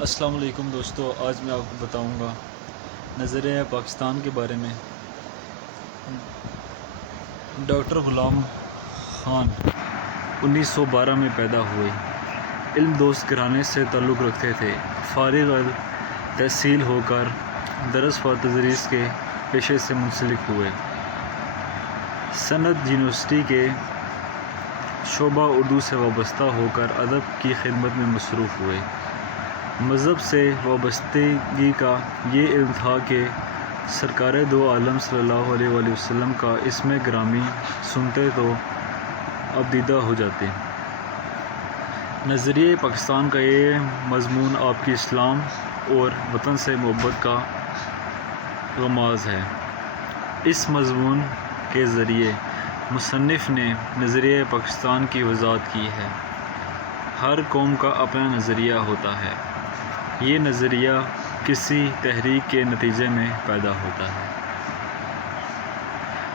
السلام علیکم دوستو، آج میں آپ کو بتاؤں گا نظریہ پاکستان کے بارے میں۔ ڈاکٹر غلام خان 1912 میں پیدا ہوئے۔ علم دوست گھرانے سے تعلق رکھتے تھے۔ فارغ التحصیل ہو کر درس و تدریس کے پیشے سے منسلک ہوئے۔ سندھ یونیورسٹی کے شعبہ اردو سے وابستہ ہو کر ادب کی خدمت میں مصروف ہوئے۔ مذہب سے وابستگی کا یہ علم تھا کہ سرکار دو عالم صلی اللہ علیہ وآلہ وسلم کا اسم گرامی سنتے تو آپ دیدہ ہو جاتے۔ نظریہ پاکستان کا یہ مضمون آپ کی اسلام اور وطن سے محبت کا غماز ہے۔ اس مضمون کے ذریعے مصنف نے نظریہ پاکستان کی وضاحت کی ہے۔ ہر قوم کا اپنا نظریہ ہوتا ہے۔ یہ نظریہ کسی تحریک کے نتیجے میں پیدا ہوتا ہے۔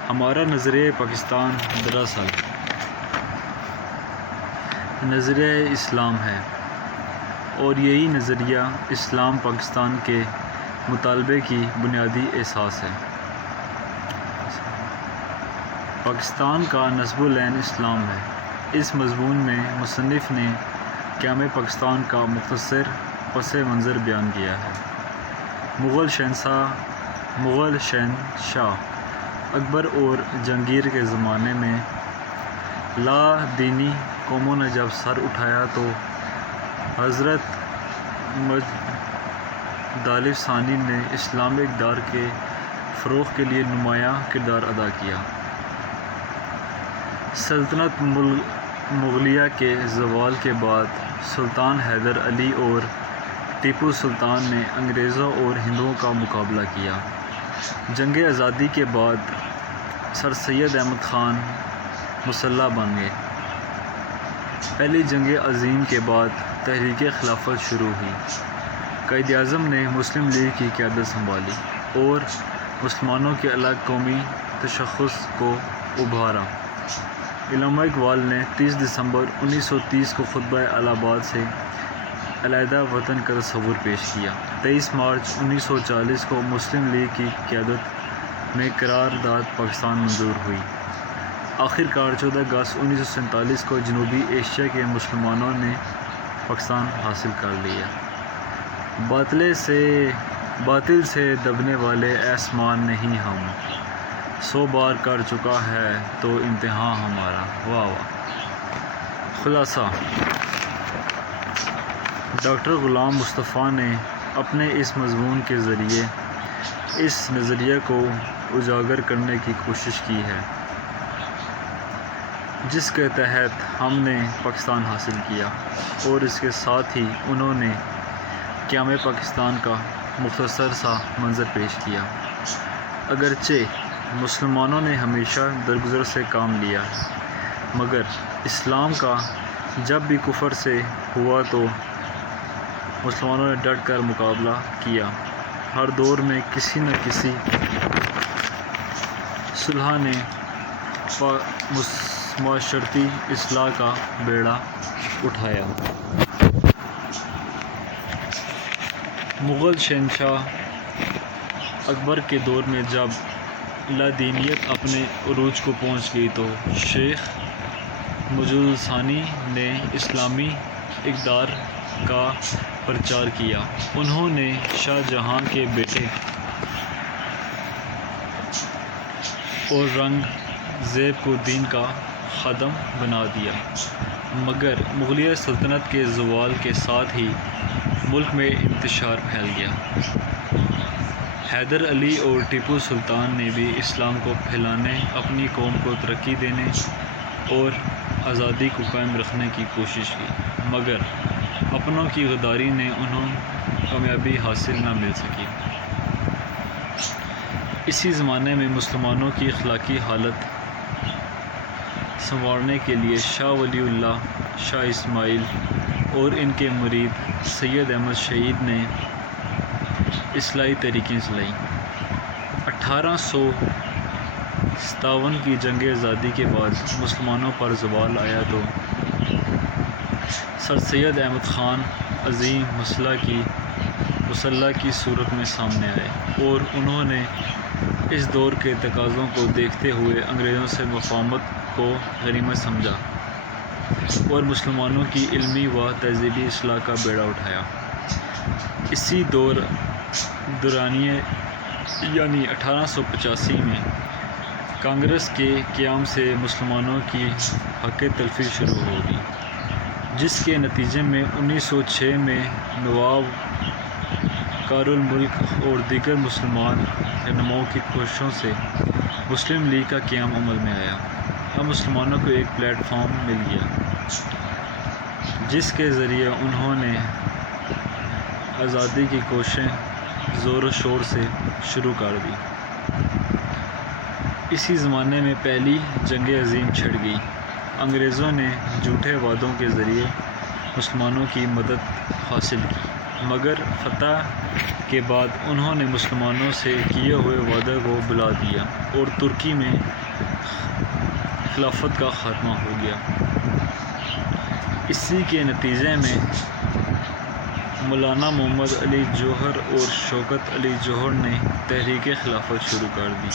ہمارا نظریہ پاکستان دراصل نظریہ اسلام ہے، اور یہی نظریہ اسلام پاکستان کے مطالبے کی بنیادی اساس ہے۔ پاکستان کا نسب العین اسلام ہے۔ اس مضمون میں مصنف نے قیام پاکستان کا مختصر پس منظر بیان کیا ہے۔ مغل شہنشاہ اکبر اور جہانگیر کے زمانے میں لا دینی قوموں نے جب سر اٹھایا تو حضرت مجدد ثانی نے اسلامی اقتدار کے فروغ کے لیے نمایاں کردار ادا کیا۔ سلطنت مغلیہ کے زوال کے بعد سلطان حیدر علی اور ٹیپو سلطان نے انگریزوں اور ہندوؤں کا مقابلہ کیا۔ جنگ آزادی کے بعد سر سید احمد خان مسلح بن گئے۔ پہلی جنگ عظیم کے بعد تحریک خلافت شروع ہوئی۔ قائد اعظم نے مسلم لیگ کی قیادت سنبھالی اور مسلمانوں کے الگ قومی تشخص کو ابھارا۔ علامہ اقبال نے 30 دسمبر 1930 کو خطبہ الہ آباد سے علیحدہ وطن کا تصور پیش کیا۔ 23 مارچ 1940 کو مسلم لیگ کی قیادت میں قرارداد پاکستان منظور ہوئی۔ آخر کار 14 اگست 1947 کو جنوبی ایشیا کے مسلمانوں نے پاکستان حاصل کر لیا۔ باطل سے دبنے والے آسمان نہیں ہم، 100 بار کر چکا ہے تو امتحان ہمارا۔ واہ واہ۔ خلاصہ، ڈاکٹر غلام مصطفیٰ نے اپنے اس مضمون کے ذریعے اس نظریے کو اجاگر کرنے کی کوشش کی ہے، جس کے تحت ہم نے پاکستان حاصل کیا، اور اس کے ساتھ ہی انہوں نے قیام پاکستان کا مختصر سا منظر پیش کیا۔ اگرچہ مسلمانوں نے ہمیشہ درگزر سے کام لیا، مگر اسلام کا جب بھی کفر سے ہوا تو مسلمانوں نے ڈٹ کر مقابلہ کیا۔ ہر دور میں کسی نہ کسی صلح نے معاشرتی اصلاح کا بیڑا اٹھایا۔ مغل شہنشاہ اکبر کے دور میں جب لادینیت اپنے عروج کو پہنچ گئی تو شیخ مجدد ثانی نے اسلامی اقتدار کا پرچار کیا۔ انہوں نے شاہ جہاں کے بیٹے اورنگ زیب کو دین کا خادم بنا دیا، مگر مغلیہ سلطنت کے زوال کے ساتھ ہی ملک میں انتشار پھیل گیا۔ حیدر علی اور ٹیپو سلطان نے بھی اسلام کو پھیلانے، اپنی قوم کو ترقی دینے اور آزادی کو قائم رکھنے کی کوشش کی، مگر اپنوں کی غداری نے انہیں کامیابی حاصل نہ مل سکی۔ اسی زمانے میں مسلمانوں کی اخلاقی حالت سنوارنے کے لیے شاہ ولی اللہ شاہ اسماعیل اور ان کے مرید سید احمد شہید نے اصلاحی تحریکیں چلائیں۔ 1857 کی جنگ آزادی کے بعد مسلمانوں پر زوال آیا تو سر سید احمد خان عظیم مسلح کی صورت میں سامنے آئے اور انہوں نے اس دور کے تقاضوں کو دیکھتے ہوئے انگریزوں سے مفاہمت کو غنیمت سمجھا اور مسلمانوں کی علمی و تہذیبی اصلاح کا بیڑا اٹھایا۔ اسی دورانیے یعنی 1885 میں کانگریس کے قیام سے مسلمانوں کی حق تلفی شروع ہوگی، جس کے نتیجے میں 1906 میں نواب کارالملک اور دیگر مسلمان رہنماؤں کی کوششوں سے مسلم لیگ کا قیام عمل میں آیا۔ اب مسلمانوں کو ایک پلیٹ فارم مل گیا جس کے ذریعے انہوں نے آزادی کی کوششیں زور و شور سے شروع کر دی۔ اسی زمانے میں پہلی جنگ عظیم چھڑ گئی۔ انگریزوں نے جھوٹے وعدوں کے ذریعے مسلمانوں کی مدد حاصل کی، مگر فتح کے بعد انہوں نے مسلمانوں سے کیے ہوئے وعدے کو بھلا دیا اور ترکی میں خلافت کا خاتمہ ہو گیا۔ اسی کے نتیجے میں مولانا محمد علی جوہر اور شوکت علی جوہر نے تحریک خلافت شروع کر دی۔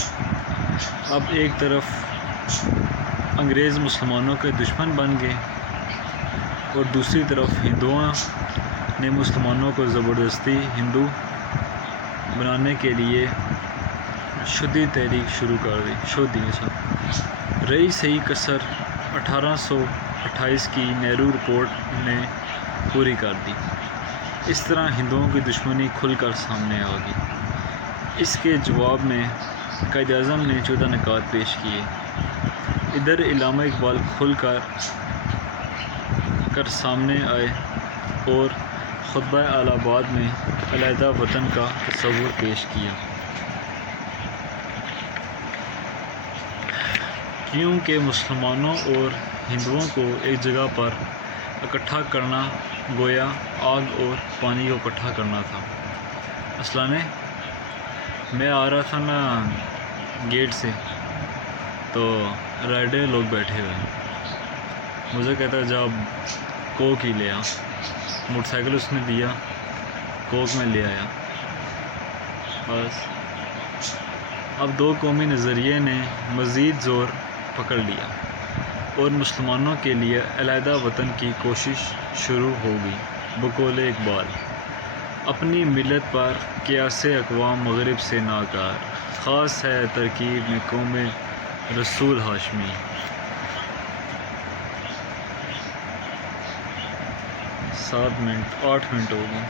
اب ایک طرف انگریز مسلمانوں کے دشمن بن گئے اور دوسری طرف ہندوؤں نے مسلمانوں کو زبردستی ہندو بنانے کے لیے شدید تحریک شروع کر دی۔ رہی صحیح کسر 1828 کی نہرو رپورٹ نے پوری کر دی۔ اس طرح ہندوؤں کی دشمنی کھل کر سامنے آ گئی۔ اس کے جواب میں قائد اعظم نے 14 نکات پیش کیے۔ ادھر علامہ اقبال کھل کر سامنے آئے اور خطبہ الہ آباد میں علیحدہ وطن کا تصور پیش کیا، کیونکہ مسلمانوں اور ہندوؤں کو ایک جگہ پر اکٹھا کرنا گویا آگ اور پانی کو اکٹھا کرنا تھا۔ اصلاً میں آ رہا تھا نا گیٹ سے، تو رائڈے لوگ بیٹھے ہوئے، مجھے کہتا جب کوک ہی لے آ، موٹر سائیکل اس نے دیا، کوک میں لے آیا۔ بس اب دو قومی نظریے نے مزید زور پکڑ لیا اور مسلمانوں کے لیے علیحدہ وطن کی کوشش شروع ہو گئی۔ بقول اقبال، اپنی ملت پر قیاس اقوام مغرب سے ناکار، خاص ہے ترکیب میں قوم رسول ہاشمی۔ 8 منٹ ہو گئے۔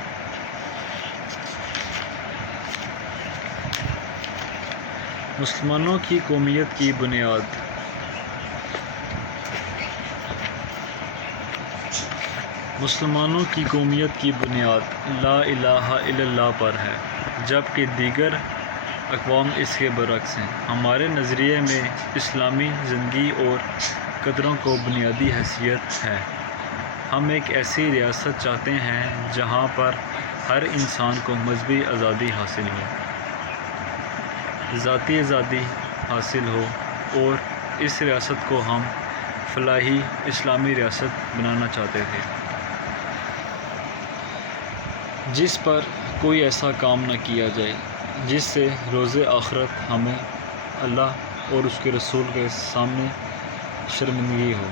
مسلمانوں کی قومیت کی بنیاد لا الہ الا اللہ پر ہے، جبکہ دیگر اقوام اس کے برعکس ہیں۔ ہمارے نظریے میں اسلامی زندگی اور قدروں کو بنیادی حیثیت ہے۔ ہم ایک ایسی ریاست چاہتے ہیں جہاں پر ہر انسان کو مذہبی آزادی حاصل ہو، ذاتی آزادی حاصل ہو، اور اس ریاست کو ہم فلاحی اسلامی ریاست بنانا چاہتے تھے جس پر کوئی ایسا کام نہ کیا جائے جس سے روز آخرت ہمیں اللہ اور اس کے رسول کے سامنے شرمندگی ہو۔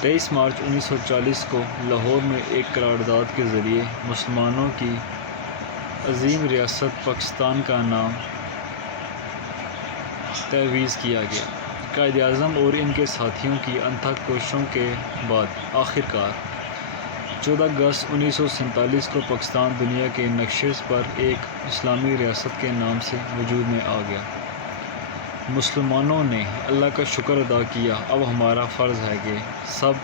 23 مارچ 1940 کو لاہور میں ایک قرارداد کے ذریعے مسلمانوں کی عظیم ریاست پاکستان کا نام تجویز کیا گیا۔ قائد اعظم اور ان کے ساتھیوں کی انتھک کوششوں کے بعد آخرکار 14 اگست 1947 کو پاکستان دنیا کے نقشے پر ایک اسلامی ریاست کے نام سے وجود میں آ گیا۔ مسلمانوں نے اللہ کا شکر ادا کیا۔ اب ہمارا فرض ہے کہ سب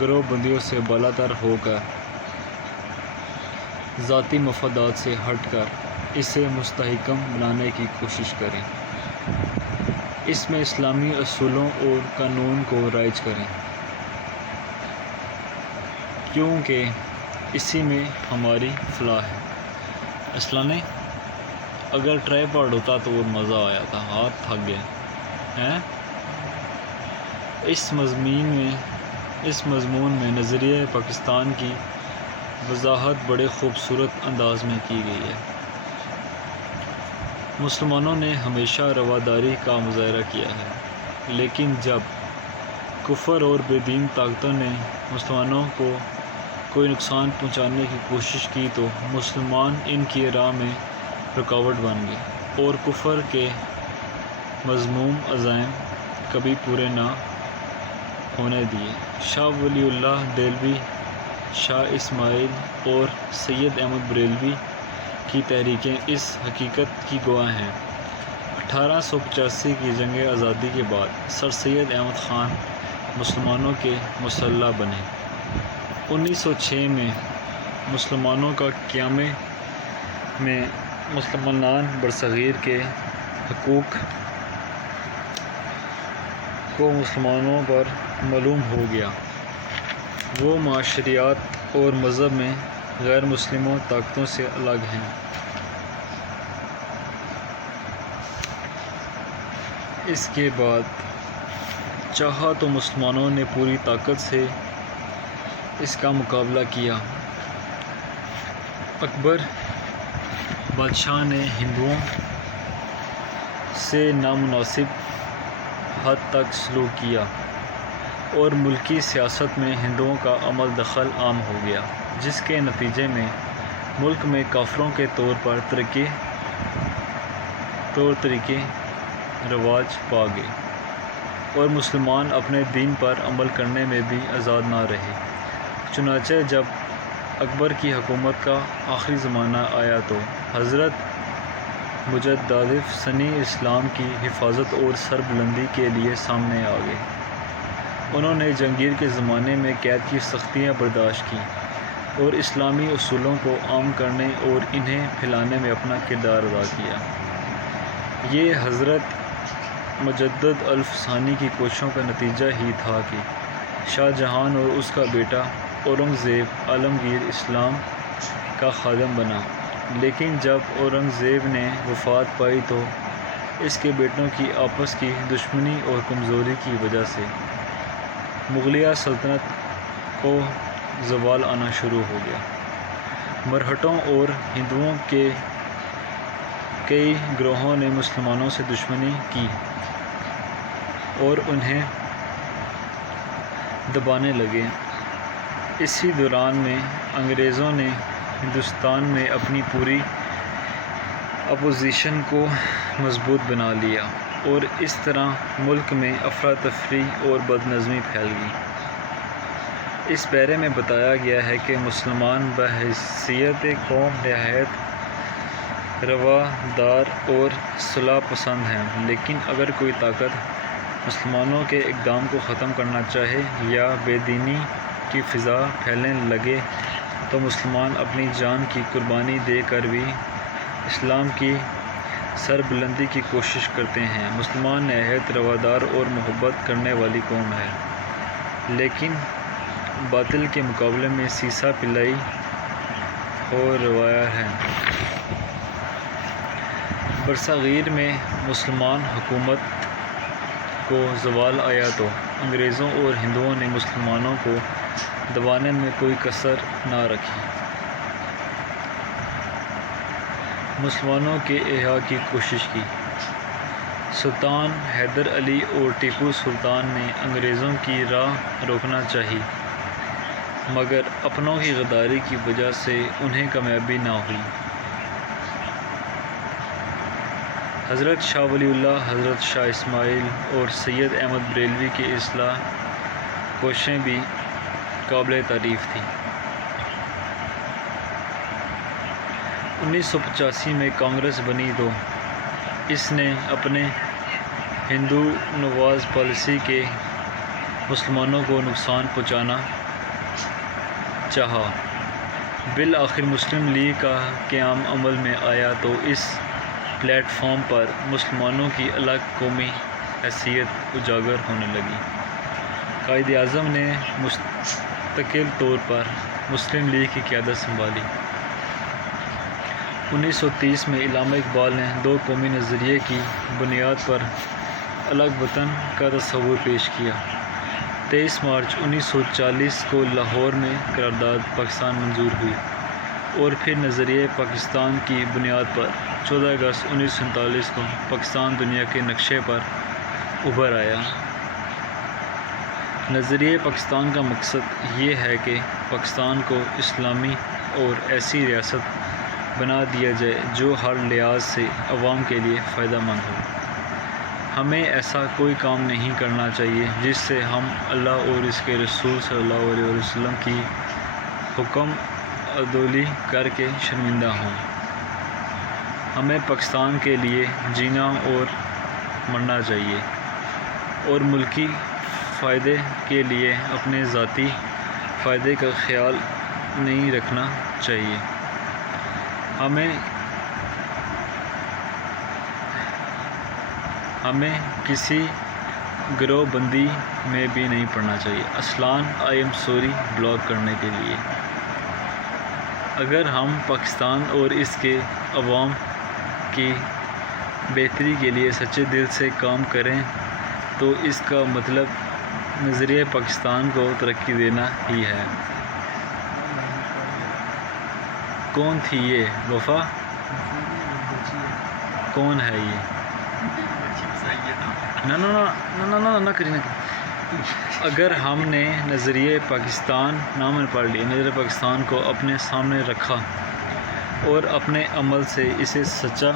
گروہ بندیوں سے بالاتر ہو کر ذاتی مفادات سے ہٹ کر اسے مستحکم بنانے کی کوشش کریں، اس میں اسلامی اصولوں اور قانون کو رائج کریں، کیونکہ اسی میں ہماری فلاح ہے۔ اصلاً اگر ٹرائی پاڈ ہوتا تو وہ مزہ آیا تھا، ہاتھ تھک گئے ہیں۔ اس مضمین میں اس مضمون میں نظریہ پاکستان کی وضاحت بڑے خوبصورت انداز میں کی گئی ہے۔ مسلمانوں نے ہمیشہ رواداری کا مظاہرہ کیا ہے، لیکن جب کفر اور بے دین طاقتوں نے مسلمانوں کو کوئی نقصان پہنچانے کی کوشش کی تو مسلمان ان کی راہ میں رکاوٹ بن گئے اور کفر کے مذموم عزائم کبھی پورے نہ ہونے دیے۔ شاہ ولی اللہ دہلوی، شاہ اسماعیل اور سید احمد بریلوی کی تحریکیں اس حقیقت کی گواہ ہیں۔ 1885 کی جنگ آزادی کے بعد سر سید احمد خان مسلمانوں کے مسلح بنے۔ 1906 میں مسلمانوں کا قیام میں مسلمان برصغیر کے حقوق کو مسلمانوں پر معلوم ہو گیا۔ وہ معاشیات اور مذہب میں غیر مسلموں طاقتوں سے الگ ہیں۔ اس کے بعد چاہا تو مسلمانوں نے پوری طاقت سے اس کا مقابلہ کیا۔ اکبر بادشاہ نے ہندوؤں سے نامناسب حد تک سلوک کیا اور ملکی سیاست میں ہندوؤں کا عمل دخل عام ہو گیا، جس کے نتیجے میں ملک میں کافروں کے طور طریقے رواج پا گئے اور مسلمان اپنے دین پر عمل کرنے میں بھی آزاد نہ رہے۔ چنانچہ جب اکبر کی حکومت کا آخری زمانہ آیا تو حضرت مجدد ثانی اسلام کی حفاظت اور سربلندی کے لیے سامنے آ گئے۔ انہوں نے جہانگیر کے زمانے میں قید کی سختیاں برداشت کیں اور اسلامی اصولوں کو عام کرنے اور انہیں پھیلانے میں اپنا کردار ادا کیا۔ یہ حضرت مجدد ثانی کی کوششوں کا نتیجہ ہی تھا کہ شاہ جہان اور اس کا بیٹا اورنگزیب عالمگیر اسلام کا خادم بنا، لیکن جب اورنگزیب نے وفات پائی تو اس کے بیٹوں کی آپس کی دشمنی اور کمزوری کی وجہ سے مغلیہ سلطنت کو زوال آنا شروع ہو گیا۔ مرہٹوں اور ہندوؤں کے کئی گروہوں نے مسلمانوں سے دشمنی کی اور انہیں دبانے لگے۔ اسی دوران میں انگریزوں نے ہندوستان میں اپنی پوری اپوزیشن کو مضبوط بنا لیا اور اس طرح ملک میں افراتفری اور بد نظمی پھیل گئی۔ اس پیرے میں بتایا گیا ہے کہ مسلمان بحیثیت قوم نہایت روادار اور صلح پسند ہیں، لیکن اگر کوئی طاقت مسلمانوں کے اقدام کو ختم کرنا چاہے یا بے دینی کی فضا پھیلانے لگے تو مسلمان اپنی جان کی قربانی دے کر بھی اسلام کی سربلندی کی کوشش کرتے ہیں۔ مسلمان نہایت روادار اور محبت کرنے والی قوم ہے، لیکن باطل کے مقابلے میں سیسہ پلائی ہو رویہ ہے۔ برصغیر میں مسلمان حکومت کو زوال آیا تو انگریزوں اور ہندوؤں نے مسلمانوں کو دبانے میں کوئی کسر نہ رکھی۔ مسلمانوں کے احیاء کی کوشش کی۔ سلطان حیدر علی اور ٹیپو سلطان نے انگریزوں کی راہ روکنا چاہی، مگر اپنوں کی غداری کی وجہ سے انہیں کامیابی نہ ہوئی۔ حضرت شاہ ولی اللہ، حضرت شاہ اسماعیل اور سید احمد بریلوی کی اصلاح کوششیں بھی قابل تعریف تھیں۔ 1985 میں کانگریس بنی تو اس نے اپنے ہندو نواز پالیسی کے مسلمانوں کو نقصان پہنچانا چاہا۔ بالآخر مسلم لیگ کا قیام عمل میں آیا تو اس پلیٹ فارم پر مسلمانوں کی الگ قومی حیثیت اجاگر ہونے لگی۔ قائد اعظم نے مستقل طور پر مسلم لیگ کی قیادت سنبھالی۔ 1930 میں علامہ اقبال نے دو قومی نظریے کی بنیاد پر الگ وطن کا تصور پیش کیا۔ 23 مارچ 1940 کو لاہور میں قرارداد پاکستان منظور ہوئی اور پھر نظریہ پاکستان کی بنیاد پر 14 اگست 1947 کو پاکستان دنیا کے نقشے پر ابھر آیا۔ نظریہ پاکستان کا مقصد یہ ہے کہ پاکستان کو اسلامی اور ایسی ریاست بنا دیا جائے جو ہر لحاظ سے عوام کے لیے فائدہ مند ہو۔ ہمیں ایسا کوئی کام نہیں کرنا چاہیے جس سے ہم اللہ اور اس کے رسول صلی اللہ علیہ وسلم کی حکم عدولی کر کے شرمندہ ہوں۔ ہمیں پاکستان کے لیے جینا اور مرنا چاہیے اور ملکی فائدے کے لیے اپنے ذاتی فائدے کا خیال نہیں رکھنا چاہیے۔ ہمیں کسی گروہ بندی میں بھی نہیں پڑنا چاہیے۔ اصلاً آئی ایم سوری بلاک کرنے کے لیے۔ اگر ہم پاکستان اور اس کے عوام کی بہتری کے لیے سچے دل سے کام کریں تو اس کا مطلب نظریہ پاکستان کو ترقی دینا ہی ہے۔ کون تھی یہ وفا؟ کون ہے یہ؟ نہ کری۔ اگر ہم نے نظریہ پاکستان نام پڑھ لیا، نظریہ پاکستان کو اپنے سامنے رکھا اور اپنے عمل سے اسے سچا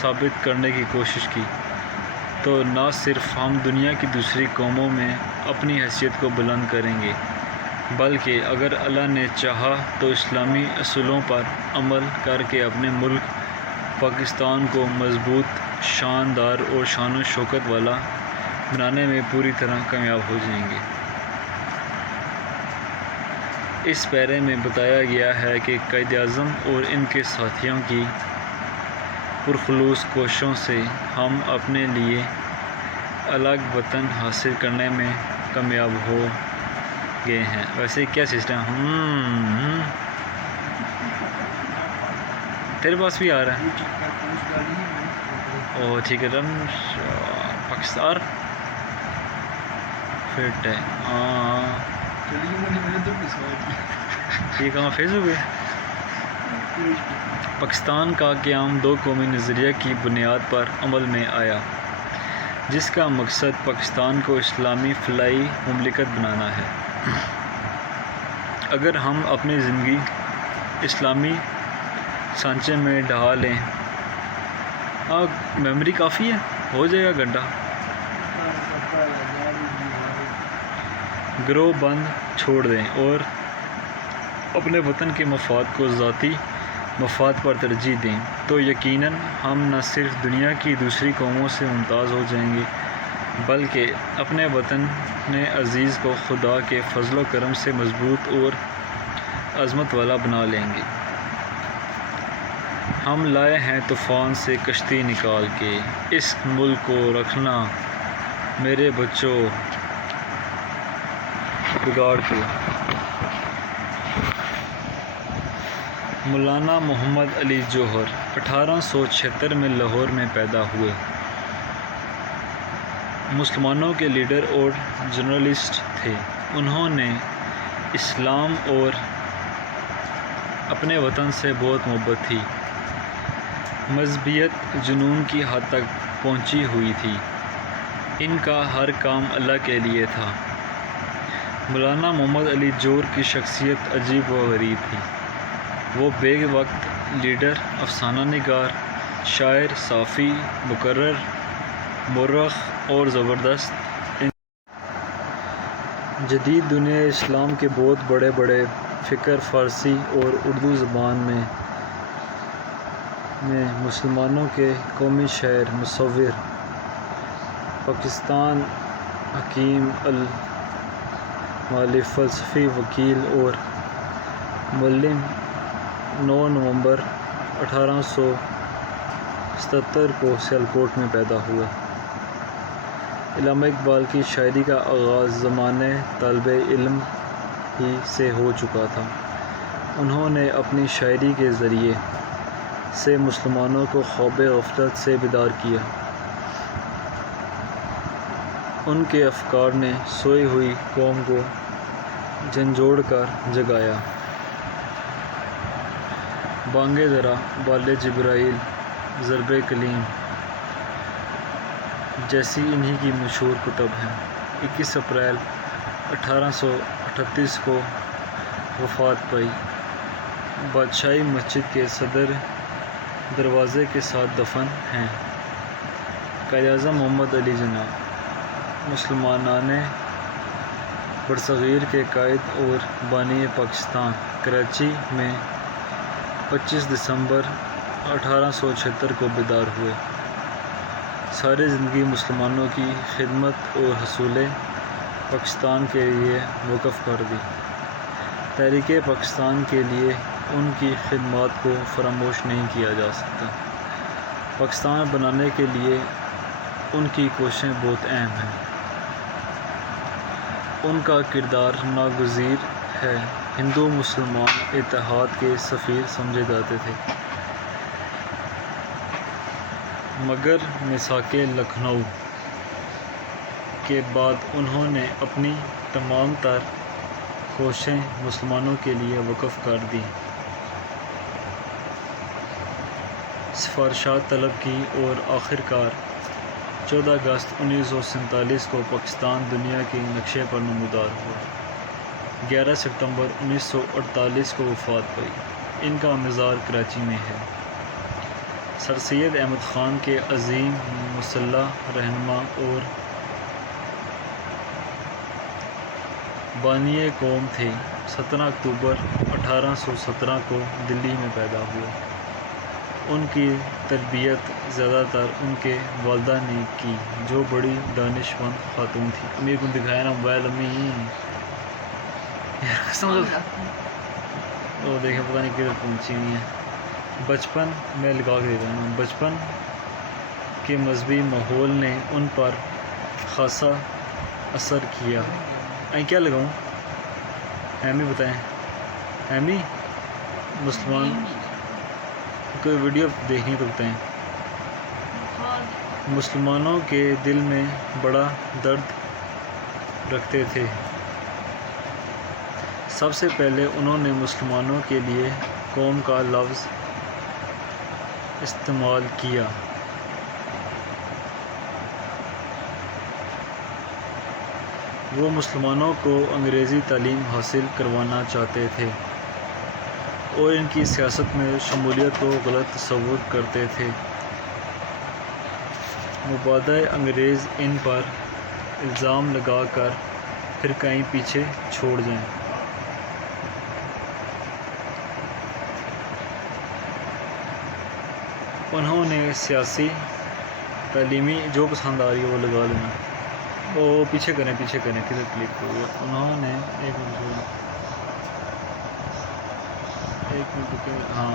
ثابت کرنے کی کوشش کی تو نہ صرف ہم دنیا کی دوسری قوموں میں اپنی حیثیت کو بلند کریں گے بلکہ اگر اللہ نے چاہا تو اسلامی اصولوں پر عمل کر کے اپنے ملک پاکستان کو مضبوط، شاندار اور شان و شوکت والا بنانے میں پوری طرح کامیاب ہو جائیں گے۔ اس پیرے میں بتایا گیا ہے کہ قائد اعظم اور ان کے ساتھیوں کی پرخلوص کوششوں سے ہم اپنے لیے الگ وطن حاصل کرنے میں کامیاب ہو گئے ہیں۔ ویسے کیا سسٹم تیرے پاس بھی آ رہا ہے؟ اوہ ٹھیک ہے، رن پاکستان فٹ ہے۔ یہ کہاں فیس بک ہے؟ پاکستان کا قیام دو قومی نظریہ کی بنیاد پر عمل میں آیا جس کا مقصد پاکستان کو اسلامی فلاحی مملکت بنانا ہے۔ اگر ہم اپنی زندگی اسلامی سانچے میں ڈھا لیں، میموری کافی ہے، ہو جائے گا گھنٹہ۔ گروہ بند چھوڑ دیں اور اپنے وطن کے مفاد کو ذاتی مفاد پر ترجیح دیں تو یقیناً ہم نہ صرف دنیا کی دوسری قوموں سے ممتاز ہو جائیں گے بلکہ اپنے وطن عزیز کو خدا کے فضل و کرم سے مضبوط اور عظمت والا بنا لیں گے۔ ہم لائے ہیں طوفان سے کشتی نکال کے، اس ملک کو رکھنا میرے بچوں بگاڑ کے۔ مولانا محمد علی جوہر 1876 میں لاہور میں پیدا ہوئے۔ مسلمانوں کے لیڈر اور جرنلسٹ تھے۔ انہوں نے اسلام اور اپنے وطن سے بہت محبت تھی۔ مذہبیت جنون کی حد تک پہنچی ہوئی تھی۔ ان کا ہر کام اللہ کے لیے تھا۔ مولانا محمد علی جوہر کی شخصیت عجیب و غریب تھی۔ وہ بیک وقت لیڈر، افسانہ نگار، شاعر، صحافی، مقرر، مورخ اور زبردست جدید دنیا اسلام کے بہت بڑے بڑے فکر فارسی اور اردو زبان میں مسلمانوں کے قومی شاعر، مصور، پاکستان حکیم، مؤلف، فلسفی، وکیل اور معلم 9 نومبر 1877 کو سیالکوٹ میں پیدا ہوا۔ علامہ اقبال کی شاعری کا آغاز زمانۂ طالب علم ہی سے ہو چکا تھا۔ انہوں نے اپنی شاعری کے ذریعے سے مسلمانوں کو خواب غفلت سے بیدار کیا۔ ان کے افکار نے سوئی ہوئی قوم کو جھنجھوڑ کر جگایا۔ بانگ درا، بال جبرائیل، ضرب کلیم جیسی انہی کی مشہور کتب ہیں۔ 21 اپریل 1838 کو وفات پائی۔ بادشاہی مسجد کے صدر دروازے کے ساتھ دفن ہیں۔ قائد-اعظم محمد علی جناح مسلمانان برصغیر کے قائد اور بانی پاکستان، کراچی میں 25 دسمبر 1876 کو بیدار ہوئے۔ ساری زندگی مسلمانوں کی خدمت اور حصول پاکستان کے لیے وقف کر دی۔ تحریک پاکستان کے لیے ان کی خدمات کو فراموش نہیں کیا جا سکتا۔ پاکستان بنانے کے لیے ان کی کوششیں بہت اہم ہیں۔ ان کا کردار ناگزیر ہے۔ ہندو مسلمان اتحاد کے سفیر سمجھے جاتے تھے، مگر میثاق لکھنؤ کے بعد انہوں نے اپنی تمام تر کوششیں مسلمانوں کے لیے وقف کر دیں، سفارشات طلب کی اور آخرکار 14 اگست 1947 کو پاکستان دنیا کے نقشے پر نمودار ہوا۔ 11 ستمبر 1948 کو وفات پائی۔ ان کا مزار کراچی میں ہے۔ سر سید احمد خان کے عظیم مسلح رہنما اور بانی قوم تھے۔ 17 اکتوبر 1817 کو دلی میں پیدا ہوئے۔ ان کی تربیت زیادہ تر ان کے والدہ نے کی، جو بڑی دانشمند خاتون تھی۔ امیر کو دکھایا نا موبائل، امی وہ دیکھیں پتہ نہیں کدھر پہنچی ہوئی ہیں۔ بچپن میں لگا کے دیتا ہوں۔ بچپن کے مذہبی ماحول نے ان پر خاصا اثر کیا۔ کیا لگاؤں؟ ایمی بتائیں، ایمی مسلمان کوئی ویڈیو دیکھنی تو بتائیں۔ مسلمانوں کے دل میں بڑا درد رکھتے تھے۔ سب سے پہلے انہوں نے مسلمانوں کے لیے قوم کا لفظ استعمال کیا۔ وہ مسلمانوں کو انگریزی تعلیم حاصل کروانا چاہتے تھے اور ان کی سیاست میں شمولیت کو غلط تصور کرتے تھے۔ مبادئ انگریز ان پر الزام لگا کر پھر کہیں پیچھے چھوڑ جائیں۔ انہوں نے سیاسی، تعلیمی، جو پسند آ رہی ہے وہ لگا لینا۔ وہ پیچھے کریں کدھر کلک ہو گیا۔ انہوں نے ایک منٹ ہاں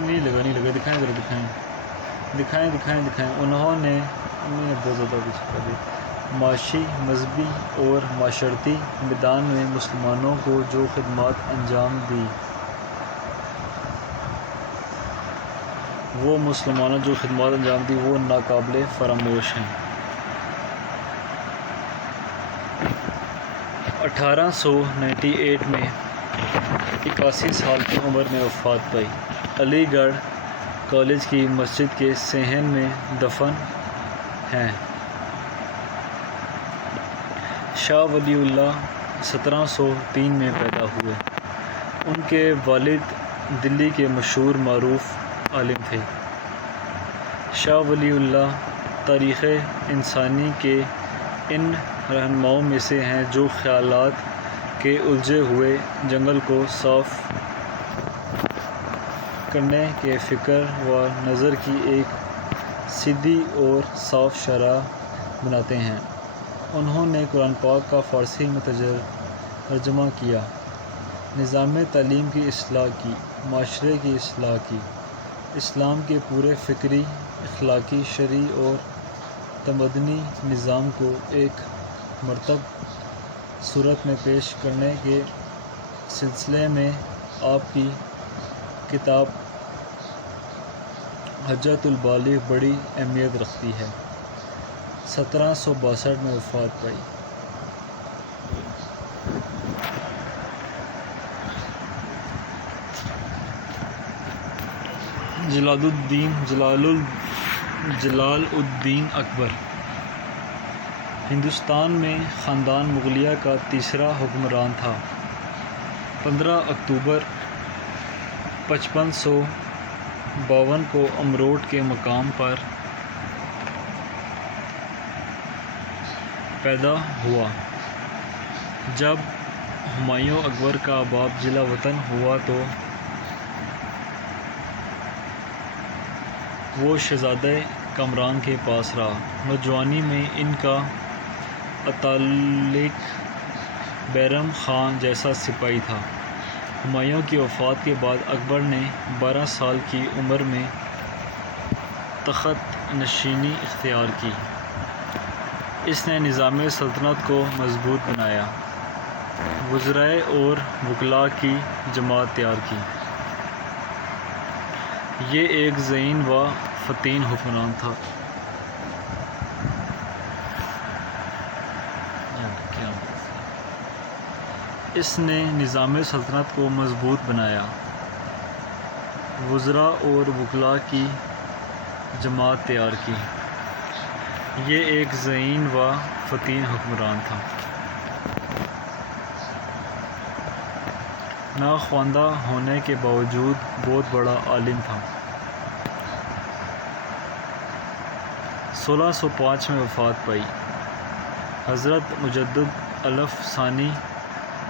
نہیں لگا دکھائیں ذرا دکھائیں۔ انہوں نے بہت زیادہ پیچھے کر دیا۔ معاشی، مذہبی اور معاشرتی میدان میں مسلمانوں کو جو خدمات انجام دی وہ ناقابل فراموش ہیں۔ 1898 میں 81 سال کی عمر میں وفات پائی۔ علی گڑھ کالج کی مسجد کے صحن میں دفن ہیں۔ شاہ ولی اللہ 1703 میں پیدا ہوئے۔ ان کے والد دلی کے مشہور معروف عالم تھے۔ شاہ ولی اللہ تاریخ انسانی کے ان رہنماؤں میں سے ہیں جو خیالات کے الجھے ہوئے جنگل کو صاف کرنے کے فکر و نظر کی ایک سیدھی اور صاف شرح بناتے ہیں۔ انہوں نے قرآن پاک کا فارسی میں ترجمہ کیا، نظام تعلیم کی اصلاح کی، معاشرے کی اصلاح کی، اسلام کے پورے فکری، اخلاقی، شرعی اور تمدنی نظام کو ایک مرتب صورت میں پیش کرنے کے سلسلے میں آپ کی کتاب حجت البالغ بڑی اہمیت رکھتی ہے۔ 1762 میں وفات پائی۔ جلال الدین اکبر ہندوستان میں خاندان مغلیہ کا تیسرا حکمران تھا۔ 15 اکتوبر 5552 کو امروٹ کے مقام پر پیدا ہوا۔ جب ہمایوں اکبر کا باپ جلا وطن ہوا تو وہ شہزادہ کامران کے پاس رہا۔ نوجوانی میں ان کا اتالق بیرم خان جیسا سپاہی تھا۔ ہمایوں کی وفات کے بعد اکبر نے 12 سال کی عمر میں تخت نشینی اختیار کی۔ اس نے نظام سلطنت کو مضبوط بنایا، وزرائے اور وکلاء کی جماعت تیار کی۔ یہ ایک ذہین و فطن حکمران تھا۔ اس نے نظام سلطنت کو مضبوط بنایا، وزراء اور وکلاء کی جماعت تیار کی۔ یہ ایک ذہین و فطن حکمران تھا۔ ناخواندہ ہونے کے باوجود بہت بڑا عالم تھا۔ 1605 میں وفات پائی۔ حضرت مجدد الف ثانی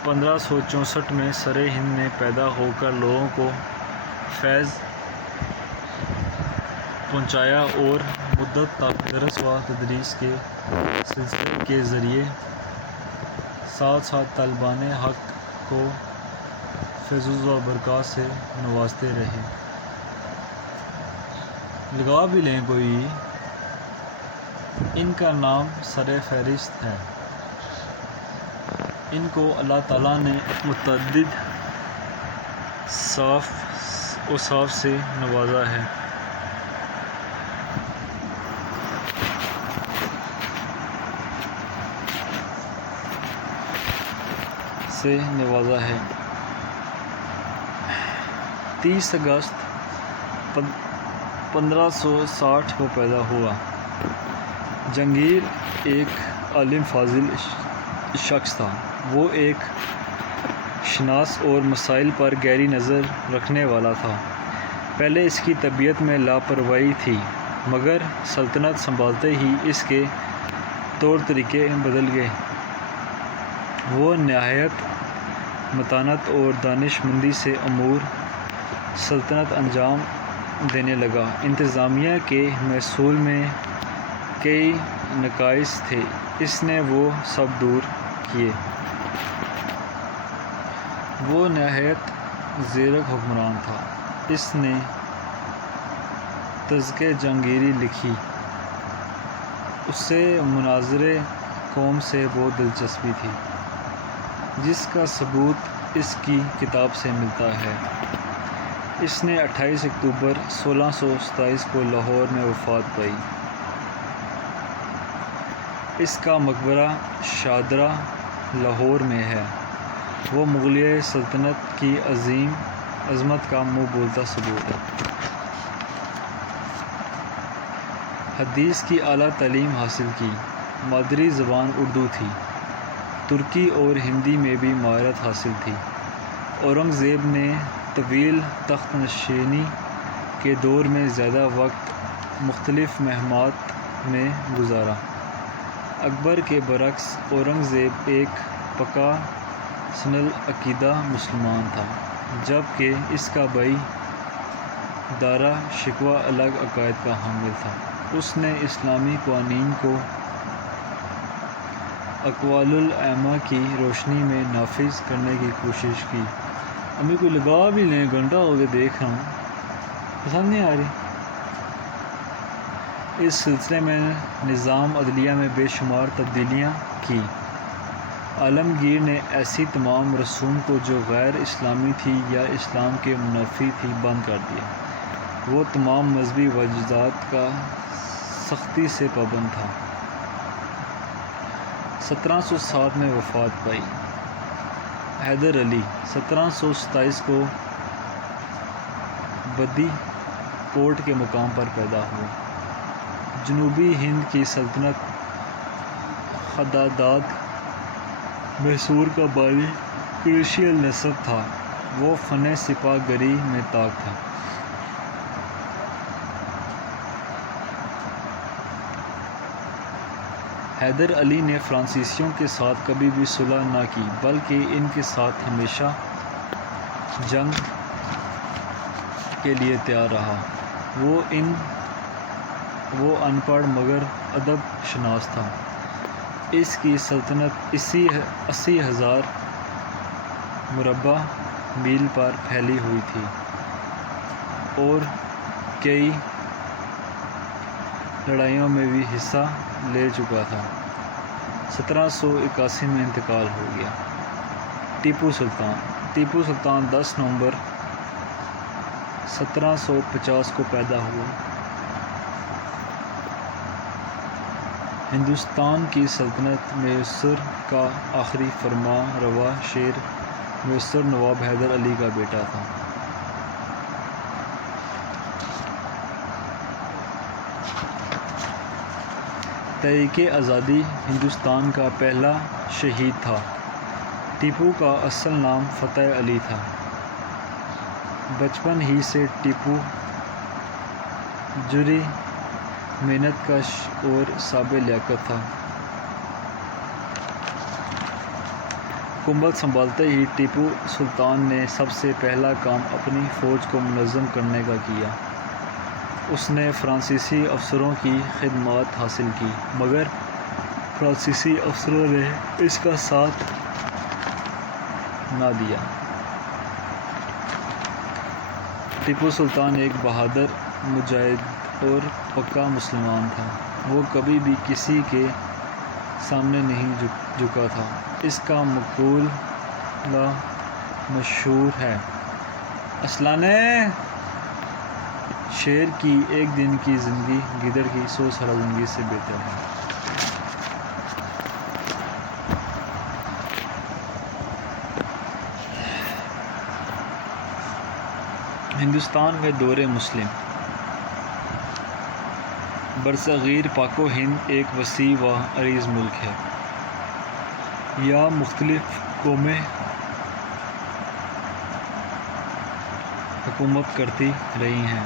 1564 میں سر ہند میں پیدا ہو کر لوگوں کو فیض پہنچایا اور مدت تک درس و تدریس کے سلسلے کے ذریعے ساتھ ساتھ طالبان حق کو فیض و برکات سے نوازتے رہے۔ لگا بھی لیں کوئی، ان کا نام سر فہرست ہے۔ ان کو اللہ تعالیٰ نے متعدد اوصاف سے نوازا ہے۔ سے نوازا ہے۔ 30 اگست 1560 کو پیدا ہوا۔ جہانگیر ایک عالم فاضل شخص تھا۔ وہ ایک شناس اور مسائل پر گہری نظر رکھنے والا تھا۔ پہلے اس کی طبیعت میں لاپرواہی تھی، مگر سلطنت سنبھالتے ہی اس کے طور طریقے بدل گئے۔ وہ نہایت متانت اور دانش مندی سے امور سلطنت انجام دینے لگا۔ انتظامیہ کے محصول میں کئی نقائص تھے، اس نے وہ سب دور کیے۔ وہ نہایت زیرک حکمران تھا۔ اس نے تذکرہ جہانگیری لکھی۔ اسے مناظرے قوم سے بہت دلچسپی تھی، جس کا ثبوت اس کی کتاب سے ملتا ہے۔ اس نے 28 اکتوبر 1627 کو لاہور میں وفات پائی۔ اس کا مقبرہ شاہدرہ لاہور میں ہے۔ وہ مغلیہ سلطنت کی عظمت کا منہ بولتا ثبوت ہے۔ حدیث کی اعلیٰ تعلیم حاصل کی۔ مادری زبان اردو تھی۔ ترکی اور ہندی میں بھی مہارت حاصل تھی۔ اورنگزیب نے طویل تخت نشینی کے دور میں زیادہ وقت مختلف مہمات میں گزارا۔ اکبر کے برعکس اورنگزیب ایک پکا سن العقیدہ مسلمان تھا، جبکہ اس کا بھائی دارا شکوہ الگ عقائد کا حامل تھا۔ اس نے اسلامی قوانین کو اقوال الائمہ کی روشنی میں نافذ کرنے کی کوشش کی۔ امی کو لگا بھی لیں، گھنٹہ ہو کے دیکھ رہا ہوں، پسند نہیں آ رہی۔ اس سلسلے میں نظام عدلیہ میں بے شمار تبدیلیاں کی۔ عالمگیر نے ایسی تمام رسوم کو جو غیر اسلامی تھی یا اسلام کے منافی تھی بند کر دیا۔ وہ تمام مذہبی واجبات کا سختی سے پابند تھا۔ 1707 میں وفات پائی۔ حیدر علی 1727 کو بدی کوٹ کے مقام پر پیدا ہوئے۔ جنوبی ہند کی سلطنت خداداد میسور کا بانی کرشی النسب تھا۔ وہ فن سپاہ گری میں طاق تھا۔ حیدر علی نے فرانسیسیوں کے ساتھ کبھی بھی صلح نہ کی بلکہ ان کے ساتھ ہمیشہ جنگ کے لیے تیار رہا۔ وہ ان پڑھ مگر ادب شناس تھا۔ اس کی سلطنت 80,000 مربع میل پر پھیلی ہوئی تھی اور کئی لڑائیوں میں بھی حصہ لے چکا تھا۔ 1781 میں انتقال ہو گیا۔ ٹیپو سلطان 10 نومبر 1750 کو پیدا ہوا۔ ہندوستان کی سلطنت میسر کا آخری فرما روا شیر میسر نواب حیدر علی کا بیٹا تھا۔ تحریک آزادی ہندوستان کا پہلا شہید تھا۔ ٹیپو کا اصل نام فتح علی تھا۔ بچپن ہی سے ٹیپو جرری، محنت کش اور صاحب لیاقت تھا۔ حکومت سنبھالتے ہی ٹیپو سلطان نے سب سے پہلا کام اپنی فوج کو منظم کرنے کا کیا۔ اس نے فرانسیسی افسروں کی خدمات حاصل کی مگر فرانسیسی افسروں نے اس کا ساتھ نہ دیا۔ ٹیپو سلطان ایک بہادر مجاہد اور پکا مسلمان تھا۔ وہ کبھی بھی کسی کے سامنے نہیں جھکا تھا۔ اس کا مقولہ مشہور ہے، "اسلانے شیر کی ایک دن کی زندگی گیدڑ کی 100 سالہ زندگی سے بہتر ہے"۔ ہندوستان میں دور مسلم برصغیر پاک و ہند ایک وسیع و عریض ملک ہے۔ یہاں مختلف قومیں حکومت کرتی رہی ہیں۔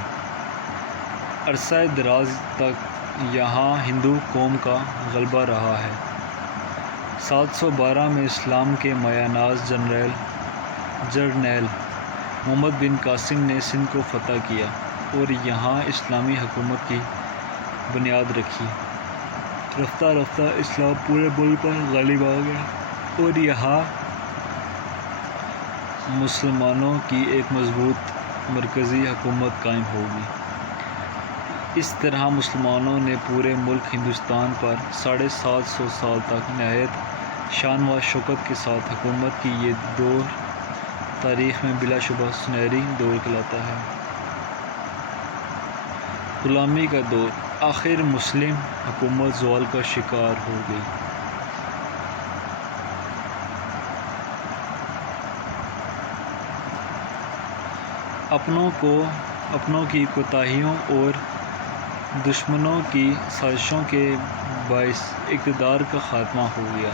عرصہ دراز تک یہاں ہندو قوم کا غلبہ رہا ہے۔ 712 میں اسلام کے مایہ ناز جرنیل محمد بن قاسم نے سندھ کو فتح کیا اور یہاں اسلامی حکومت کی بنیاد رکھی۔ رفتہ رفتہ اسلام پورے ملک پر غالب آ گیا اور یہاں مسلمانوں کی ایک مضبوط مرکزی حکومت قائم ہو گئی۔ اس طرح مسلمانوں نے پورے ملک ہندوستان پر 750 سال تک نہایت شان و شوکت کے ساتھ حکومت کی۔ یہ دور تاریخ میں بلا شبہ سنہری دور کہلاتا ہے۔ غلامی کا دور آخر مسلم حکومت زوال کا شکار ہو گئی۔ اپنوں کی کوتاہیوں اور دشمنوں کی سازشوں کے باعث اقتدار کا خاتمہ ہو گیا۔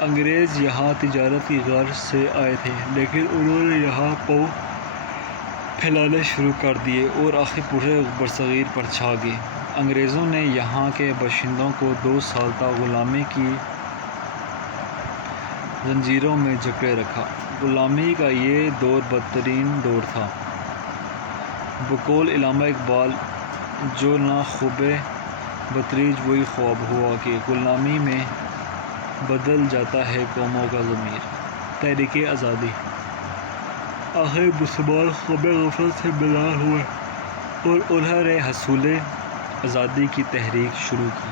انگریز یہاں تجارت کی غرض سے آئے تھے لیکن انہوں نے یہاں پاؤں پھیلانے شروع کر دیے اور آخر پورے برصغیر پر چھا گئے۔ انگریزوں نے یہاں کے باشندوں کو 2 سال تک غلامی کی زنجیروں میں جکڑے رکھا۔ غلامی کا یہ دور بدترین دور تھا۔ بقول علامہ اقبال، "جو نہ خوبے بتدریج وہی خواب ہوا" کہ غلامی میں بدل جاتا ہے قوموں کا ضمیر۔ تحریک آزادی آخر مسلمان خواب غفلت سے بیدار ہوئے اور انہوں نے حصول آزادی کی تحریک شروع کی۔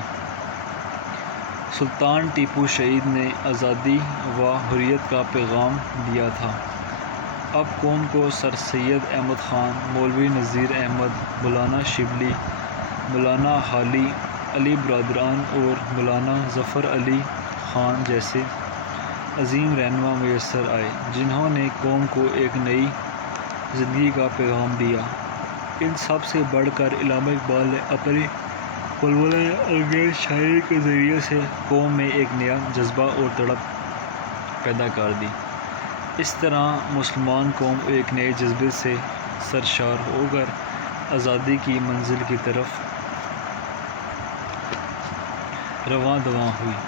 سلطان ٹیپو شہید نے آزادی و حریت کا پیغام دیا تھا۔ اب قوم کو سر سید احمد خان، مولوی نذیر احمد، مولانا شبلی، مولانا حالی علی برادران اور مولانا ظفر علی خان جیسے عظیم رہنما میسر آئے، جنہوں نے قوم کو ایک نئی زندگی کا پیغام دیا۔ ان سب سے بڑھ کر علامہ اقبال نے اپنی ولولہ انگیز شاعری کے ذریعے سے قوم میں ایک نیا جذبہ اور تڑپ پیدا کر دی۔ اس طرح مسلمان قوم ایک نئے جذبے سے سرشار ہو کر آزادی کی منزل کی طرف رواں دواں ہوئی۔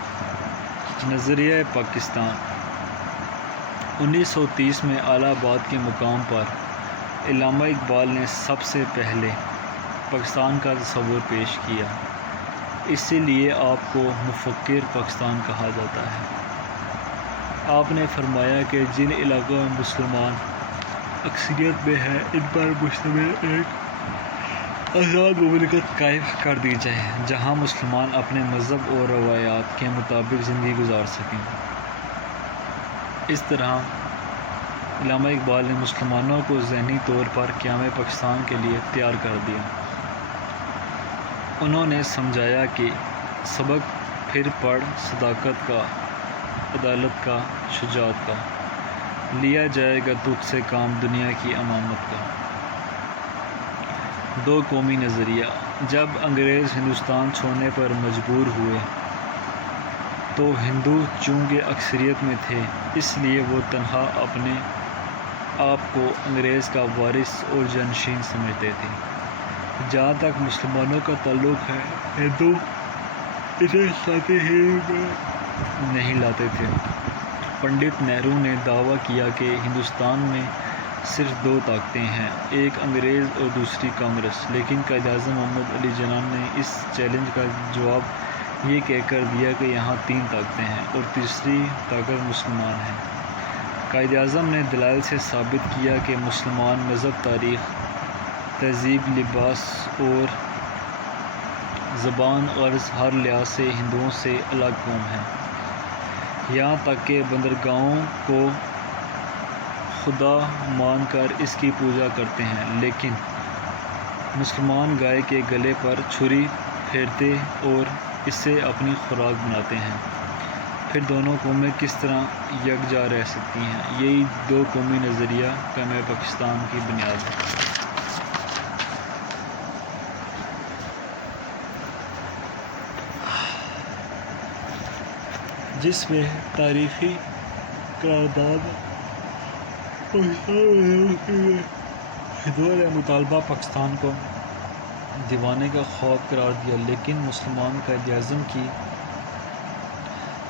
نظریہ پاکستان 1930 میں الہ آباد کے مقام پر علامہ اقبال نے سب سے پہلے پاکستان کا تصور پیش کیا، اسی لیے آپ کو مفکر پاکستان کہا جاتا ہے۔ آپ نے فرمایا کہ جن علاقوں میں مسلمان اکثریت میں ہیں ان پر مشتمل ایک آزاد مملکت قائم کر دی جائے، جہاں مسلمان اپنے مذہب اور روایات کے مطابق زندگی گزار سکیں۔ اس طرح علامہ اقبال نے مسلمانوں کو ذہنی طور پر قیام پاکستان کے لیے تیار کر دیا۔ انہوں نے سمجھایا کہ سبق پھر پڑھ صداقت کا، عدالت کا، شجاعت کا، لیا جائے گا تجھ سے کام دنیا کی امامت کا۔ دو قومی نظریہ جب انگریز ہندوستان چھوڑنے پر مجبور ہوئے تو ہندو چونکہ اکثریت میں تھے، اس لیے وہ تنہا اپنے آپ کو انگریز کا وارث اور جانشین سمجھتے تھے۔ جہاں تک مسلمانوں کا تعلق ہے، ہندو اسے ساتھی ہی میں نہیں لاتے تھے۔ پنڈت نہرو نے دعویٰ کیا کہ ہندوستان میں صرف دو طاقتیں ہیں، ایک انگریز اور دوسری کانگریس، لیکن قائد اعظم محمد علی جناح نے اس چیلنج کا جواب یہ کہہ کر دیا کہ یہاں تین طاقتیں ہیں اور تیسری طاقت مسلمان ہیں۔ قائد اعظم نے دلائل سے ثابت کیا کہ مسلمان مذہب، تاریخ، تہذیب، لباس اور زبان غرض ہر لحاظ سے ہندوؤں سے الگ قوم ہے، یہاں تک کہ بندرگاہوں کو خدا مان کر اس کی پوجا کرتے ہیں، لیکن مسلمان گائے کے گلے پر چھری پھیرتے اور اس سے اپنی خوراک بناتے ہیں۔ پھر دونوں قومیں کس طرح یکجا رہ سکتی ہیں؟ یہی دو قومی نظریہ قیام پاکستان کی بنیاد ہے۔ جس میں تاریخی قرارداد ہندوؤں نے مطالبہ پاکستان کو دیوانے کا خواب قرار دیا، لیکن مسلمان قائد اعظم کی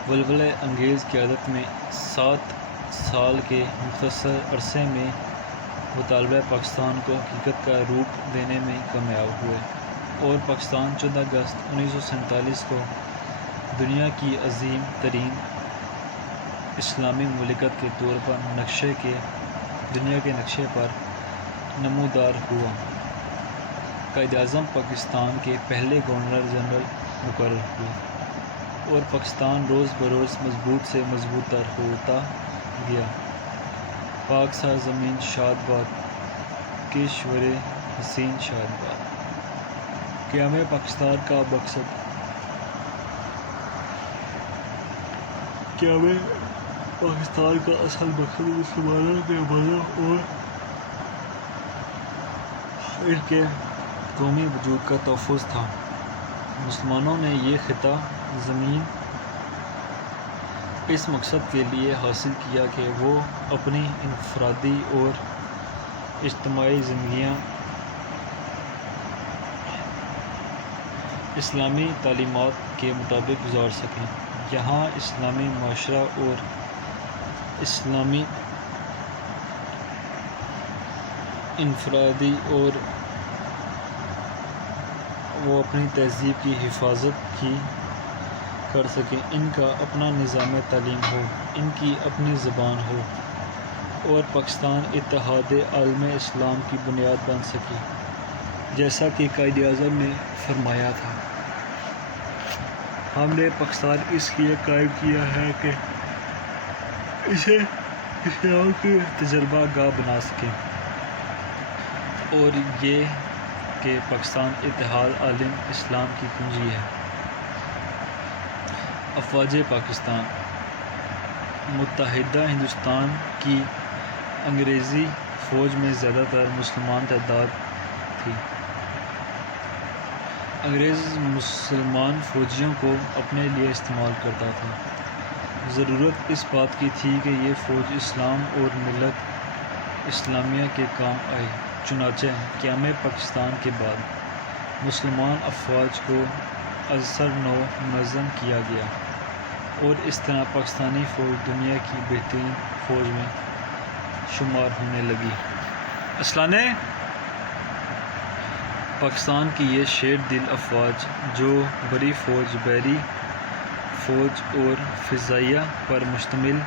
ولولہ انگیز قیادت میں 7 سال کے مختصر عرصے میں مطالبہ پاکستان کو حقیقت کا روپ دینے میں کامیاب ہوئے اور پاکستان 14 اگست 1947 کو دنیا کی عظیم ترین اسلامی مملکت کے طور پر دنیا کے نقشے پر نمودار ہوا۔ قائد اعظم پاکستان کے پہلے گورنر جنرل مقرر ہوئے اور پاکستان روز بروز مضبوط سے مضبوط تر ہوتا گیا۔ پاک سرزمین شاد باد، کشور حسین شاد باد۔ قیام پاکستان کا مقصد قیام پاکستان کا اصل مقصد مسلمانوں کے مذہب اور ان کے قومی وجود کا تحفظ تھا۔ مسلمانوں نے یہ خطہ زمین اس مقصد کے لیے حاصل کیا کہ وہ اپنی انفرادی اور اجتماعی زندگیاں اسلامی تعلیمات کے مطابق گزار سکیں۔ یہاں اسلامی معاشرہ اور اسلامی انفرادی اور وہ اپنی تہذیب کی حفاظت کر سکیں، ان کا اپنا نظام تعلیم ہو، ان کی اپنی زبان ہو اور پاکستان اتحاد عالم اسلام کی بنیاد بن سکے، جیسا کہ قائد اعظم نے فرمایا تھا۔ ہم نے پاکستان اس لیے قائم کیا ہے کہ اسے اسلام کی تجربہ گاہ بنا سکیں اور یہ کہ پاکستان اتحاد عالم اسلام کی کنجی ہے۔ افواج پاکستان متحدہ ہندوستان کی انگریزی فوج میں زیادہ تر مسلمان تعداد تھی۔ انگریز مسلمان فوجیوں کو اپنے لیے استعمال کرتا تھا۔ ضرورت اس بات کی تھی کہ یہ فوج اسلام اور ملت اسلامیہ کے کام آئے۔ چنانچہ قیام پاکستان کے بعد مسلمان افواج کو ازسر نو منظم کیا گیا اور اس طرح پاکستانی فوج دنیا کی بہترین فوج میں شمار ہونے لگی۔ اسلحے پاکستان کی یہ شیر دل افواج جو بری فوج، بحری فوج اور فضائیہ پر مشتمل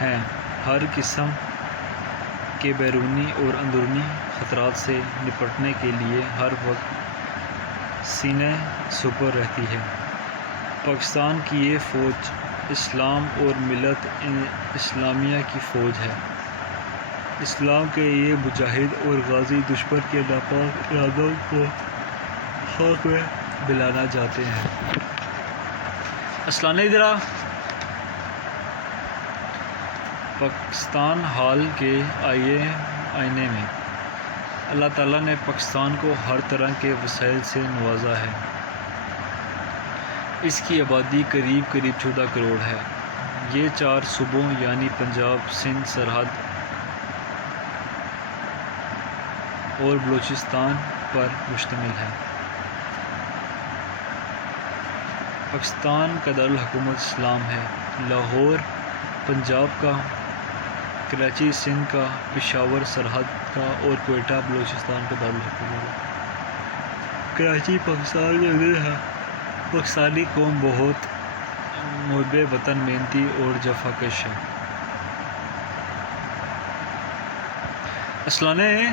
ہیں، ہر قسم کے بیرونی اور اندرونی خطرات سے نپٹنے کے لیے ہر وقت سینہ سپر رہتی ہے۔ پاکستان کی یہ فوج اسلام اور ملت اسلامیہ کی فوج ہے۔ اسلام کے یہ مجاہد اور غازی دشمن کے ناپاک ارادوں کو خاک میں ملانا چاہتے ہیں۔ اسلحے ادھر آ۔ پاکستان حال کے آئینے میں اللہ تعالیٰ نے پاکستان کو ہر طرح کے وسائل سے نوازا ہے۔ اس کی آبادی قریب 14 کروڑ ہے۔ یہ 4 صوبوں یعنی پنجاب، سندھ، سرحد اور بلوچستان پر مشتمل ہے۔ پاکستان کا دارالحکومت اسلام ہے۔ لاہور پنجاب کا، کراچی سندھ کا، پشاور سرحد کا اور کوئٹہ بلوچستان کا دارالحکومت ہے۔ کراچی پاکستان میں ضلع ہے۔ پاکستانی قوم بہت محب وطن، محنتی اور جفا کش ہے۔ اسلحے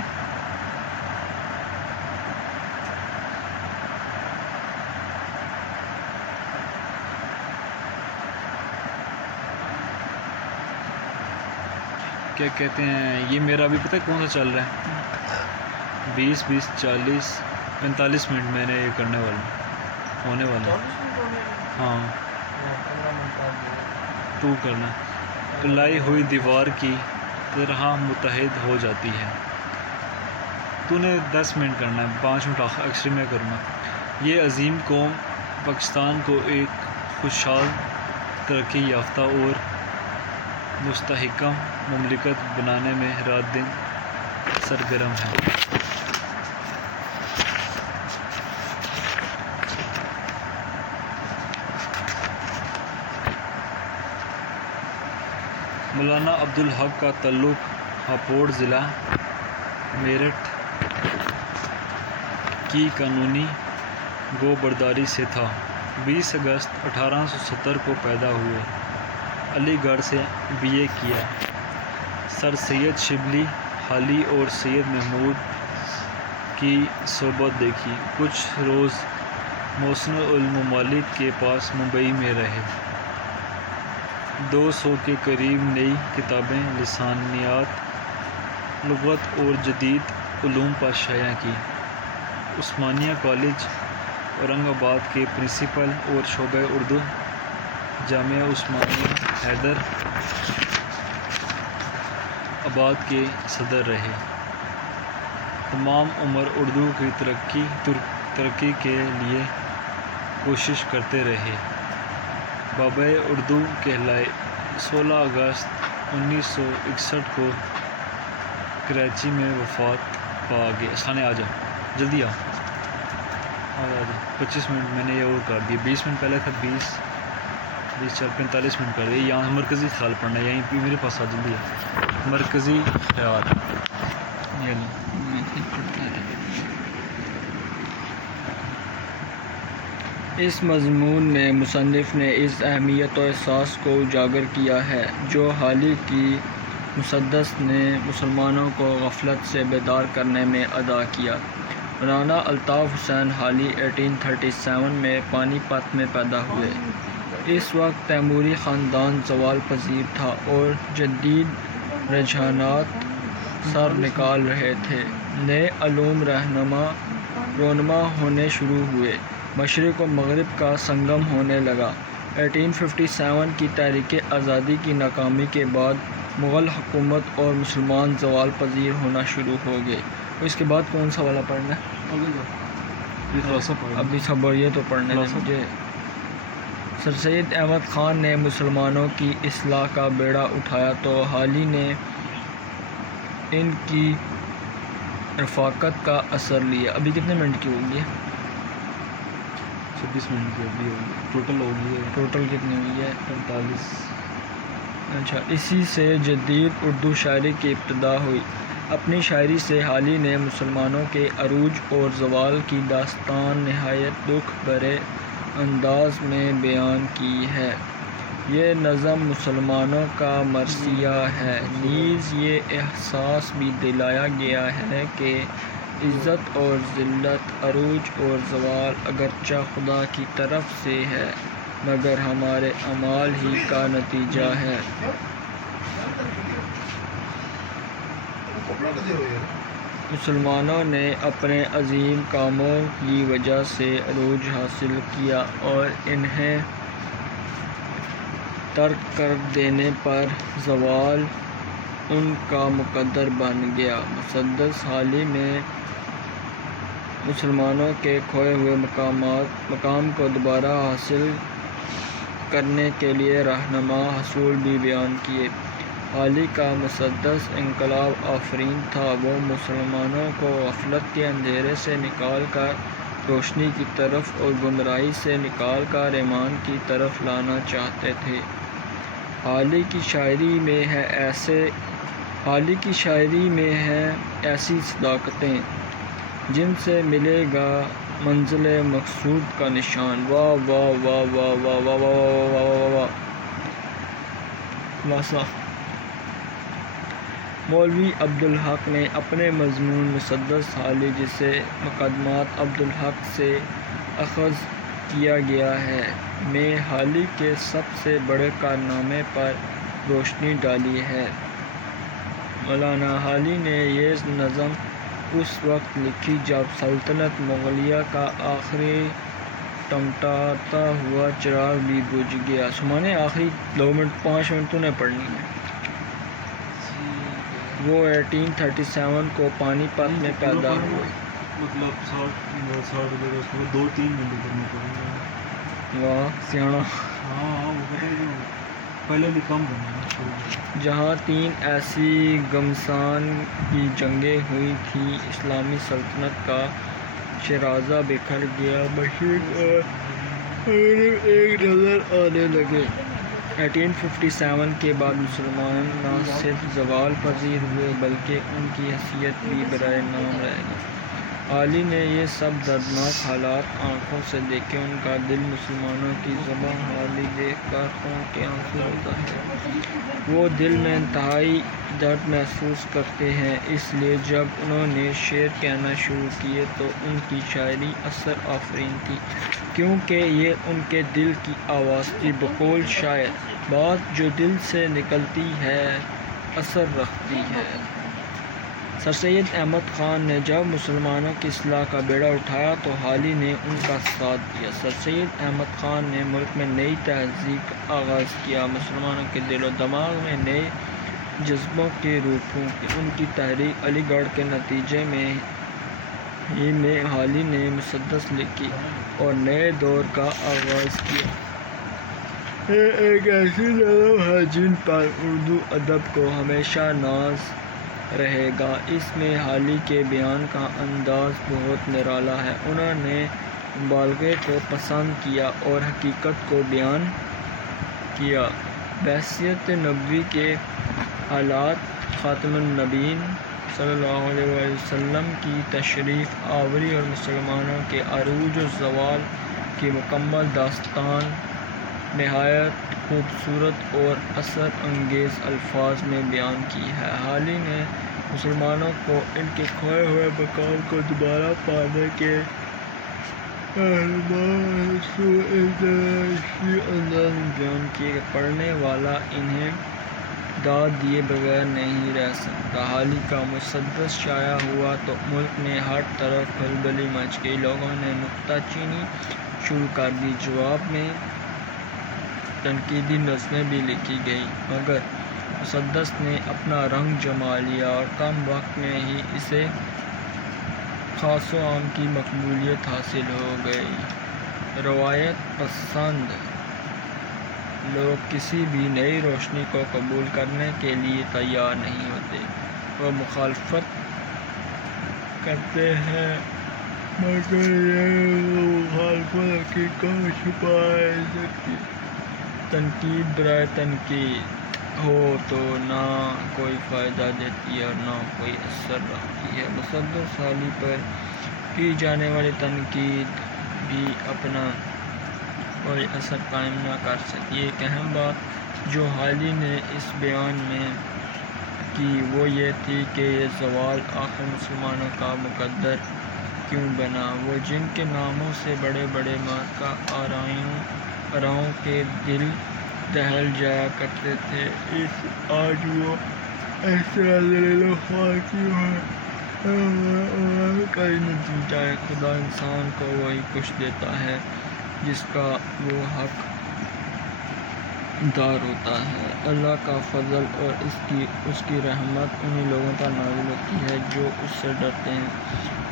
کیا کہتے ہیں، یہ میرا ابھی پتہ ہے کون سا چل رہا ہے؟ 20 40 45 منٹ میں نے یہ کرنے والا ہونے والا ہے۔ ہاں تو کرنا پلائی ہوئی دیوار کی طرح متحد ہو جاتی ہے۔ تو نے 10 منٹ کرنا ہے، 5 منٹ ایکسٹرا میں کروں گا۔ یہ عظیم قوم پاکستان کو ایک خوشحال، ترقی یافتہ اور مستحکم مملکت بنانے میں رات دن سرگرم ہے۔ مولانا عبدالحق کا تعلق ہاپوڑ ضلع میرٹھ کی قانونی گو برداری سے تھا۔ 20 اگست 1870 کو پیدا ہوئے۔ علی گڑھ سے BA کیا۔ سر سید شبلی حالی اور سید محمود کی صحبت دیکھی۔ کچھ روز محسن الممالک کے پاس ممبئی میں رہے۔ 200 کے قریب نئی کتابیں، لسانیات، لغت اور جدید علوم پر شائع کی۔ عثمانیہ کالج اورنگ آباد کے پرنسپل اور شعبہ اردو جامعہ عثمانیہ حیدر آباد کے صدر رہے۔ تمام عمر اردو کی ترقی کے لیے کوشش کرتے رہے۔ بابائے اردو کہلائے۔ 16 اگست 1961 کو کراچی میں وفات پا گئے۔ اسلحے آ جاؤ، جلدی آ جا۔ 25 منٹ میں نے یہ اور کر دیا، 20 منٹ پہلے تھا، 20 45 منٹ کر دیا۔ یہاں مرکزی خیال پڑھنا ہے، یہیں پہ میرے پاس آ، جلدی آ۔ مرکزی خیال اس مضمون میں مصنف نے اس اہمیت و احساس کو اجاگر کیا ہے جو حالی کی مسدس نے مسلمانوں کو غفلت سے بیدار کرنے میں ادا کیا۔ مولانا الطاف حسین حالی 1837 میں پانی پت میں پیدا ہوئے۔ اس وقت تیموری خاندان زوال پذیر تھا اور جدید رجحانات سر نکال رہے تھے۔ نئے علوم رونما ہونے شروع ہوئے۔ مشرق و مغرب کا سنگم ہونے لگا۔ 1857 کی تحریک آزادی کی ناکامی کے بعد مغل حکومت اور مسلمان زوال پذیر ہونا شروع ہو گئے۔ اس کے بعد کون سا والا پڑھنا ہے؟ ابھی سب یہ تو پڑھنے دیں مجھے۔ سر سید احمد خان نے مسلمانوں کی اصلاح کا بیڑا اٹھایا تو حالی نے ان کی رفاقت کا اثر لیا۔ ابھی کتنے منٹ کی ہوگی؟ 26 منٹ کی ابھی ٹوٹل ہوگی ہے۔ ٹوٹل کتنی ہوئی ہے؟ 45۔ اچھا، اسی سے جدید اردو شاعری کی ابتدا ہوئی۔ اپنی شاعری سے حالی نے مسلمانوں کے عروج اور زوال کی داستان نہایت دکھ بھرے انداز میں بیان کی ہے۔ یہ نظم مسلمانوں کا مرثیہ ہے، نیز یہ احساس بھی دلایا گیا ہے کہ عزت اور ذلت، عروج اور زوال اگرچہ خدا کی طرف سے ہے مگر ہمارے اعمال ہی کا نتیجہ ہے۔ مسلمانوں نے اپنے عظیم کاموں کی وجہ سے عروج حاصل کیا اور انہیں ترک کر دینے پر زوال ان کا مقدر بن گیا۔ مسدس حالی نے مسلمانوں کے کھوئے ہوئے مقام کو دوبارہ حاصل کرنے کے لیے رہنما اصول بھی بیان کیے۔ حالی کا مسدس انقلاب آفرین تھا۔ وہ مسلمانوں کو غفلت کے اندھیرے سے نکال کر روشنی کی طرف اور گمراہی سے نکال کر ایمان کی طرف لانا چاہتے تھے۔ حالی کی شاعری میں ہیں ایسی صداقتیں جن سے ملے گا منزل مقصود کا نشان۔ واہ واہ واہ واہ واہ واہ واہ واہ واہ۔ خلاصہ: مولوی عبدالحق نے اپنے مضمون مسدس حالی، جسے مقدمات عبدالحق سے اخذ کیا گیا ہے، میں حالی کے سب سے بڑے کارنامے پر روشنی ڈالی ہے۔ مولانا حالی نے یہ نظم اس وقت لکھی جب سلطنت مغلیہ کا آخری ٹمٹاتا ہوا چراغ بھی بجھ گیا۔ سمانے آخری 2 منٹ 5 منٹ تو نے پڑھنی ہے۔ وہ 1837 کو پانی پت میں پیدا ہوئے۔ مطلب 60 2-3 منٹ کرنا پڑے گا۔ واہ سیاح۔ ہاں وہ پہلے بھی کم کرنا۔ جہاں 3 ایسی گھمسان کی جنگیں ہوئی تھیں، اسلامی سلطنت کا شیرازہ بکھر گیا، مشرق اور مغرب ایک نظر آنے لگے۔ 1857 کے بعد مسلمان نہ صرف زوال پذیر ہوئے بلکہ ان کی حیثیت بھی برائے نام رہ گئی۔ حالی نے یہ سب دردناک حالات آنکھوں سے دیکھے۔ ان کا دل مسلمانوں کی زبان حالی دیکھ کر خون کے آنسو ہوتا ہے۔ وہ دل میں انتہائی درد محسوس کرتے ہیں، اس لیے جب انہوں نے شعر کہنا شروع کیے تو ان کی شاعری اثر آفرین تھی، کیونکہ یہ ان کے دل کی آواز تھی۔ بقول شاعر: بات جو دل سے نکلتی ہے اثر رکھتی ہے۔ سر سید احمد خان نے جب مسلمانوں کی اصلاح کا بیڑا اٹھایا تو حالی نے ان کا ساتھ دیا۔ سر سید احمد خان نے ملک میں نئی تہذیب کا آغاز کیا، مسلمانوں کے دل و دماغ میں نئے جذبوں کے روح پھونکی۔ ان کی تحریک علی گڑھ کے نتیجے میں ہی میں حالی نے مسدس لکھی اور نئے دور کا آغاز کیا۔ یہ ایک ایسی نظم ہے جن پر اردو ادب کو ہمیشہ ناز رہے گا۔ اس میں حالی کے بیان کا انداز بہت نرالا ہے۔ انہوں نے مبالغے کو پسند کیا اور حقیقت کو بیان کیا۔ بعثت نبوی کے حالات، خاتم النبیین صلی اللہ علیہ وسلم کی تشریف آوری اور مسلمانوں کے عروج و زوال کی مکمل داستان نہایت خوبصورت اور اثر انگیز الفاظ میں بیان کی ہے۔ حالی نے مسلمانوں کو ان کے کھوئے ہوئے مقام کو دوبارہ پانے کے رہنما اصول اس طرح انداز میں بیان کیے کہ پڑھنے والا انہیں داد دیے بغیر نہیں رہ سکتا۔ حالی کا مسدس شائع ہوا تو ملک میں ہر طرف کھلبلی مچ گئی۔ لوگوں نے نکتہ چینی شروع کر دی۔ جواب میں تنقیدی نظمیں بھی لکھی گئیں، مگر مسدس نے اپنا رنگ جما لیا اور کم وقت میں ہی اسے خاص و عام کی مقبولیت حاصل ہو گئی۔ روایت پسند لوگ کسی بھی نئی روشنی کو قبول کرنے کے لیے تیار نہیں ہوتے، وہ مخالفت کرتے ہیں، مگر یہ مخالفت حقیقت میں چھپا نہیں سکتی۔ تنقید برائے تنقید ہو تو نہ کوئی فائدہ دیتی ہے اور نہ کوئی اثر رکھتی ہے۔ مسدس حالی پر کی جانے والی تنقید بھی اپنا کوئی اثر قائم نہ کر سکی۔ ایک اہم بات جو حالی نے اس بیان میں کی وہ یہ تھی کہ یہ زوال آخر مسلمانوں کا مقدر کیوں بنا۔ وہ جن کے ناموں سے بڑے بڑے معرکہ آراؤں کے دل دہل جایا کرتے تھے، آج وہ اس طرح ذلیل و خوار کیوں ہیں؟ کا نتیجہ ہے خدا انسان کو وہی کچھ دیتا ہے جس کا وہ حق دار ہوتا ہے۔ اللہ کا فضل اور اس کی رحمت انہی لوگوں پر نازل ہوتی ہے جو اس سے ڈرتے ہیں،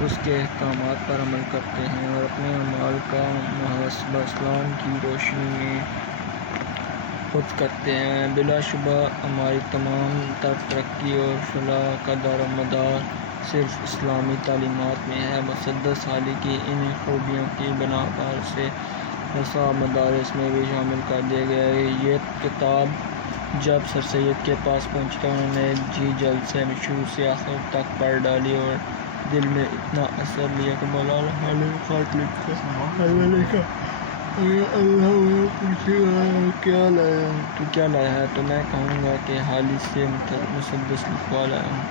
اس کے احکامات پر عمل کرتے ہیں اور اپنے اعمال کا محاسبہ اسلام کی روشنی میں خود کرتے ہیں۔ بلا شبہ ہماری تمام تر ترقی اور فلاح کا دار و مدار صرف اسلامی تعلیمات میں ہے۔ مسدس حالی کی انہی خوبیوں کی بنا پر اسے نصاب مدارس میں بھی شامل کر دیا گیا۔ یہ کتاب جب سر سید کے پاس پہنچی تو انہوں نے جی جلد سے شروع سے آخر تک پڑھ ڈالی اور دل میں اتنا اثر لیا کہ مولانا حالی نے خط لکھا، اللہ مجھے پوچھے گا کیا لایا ہے تو میں کہوں گا کہ حالی سے مسدس لکھوا لایا ہوں۔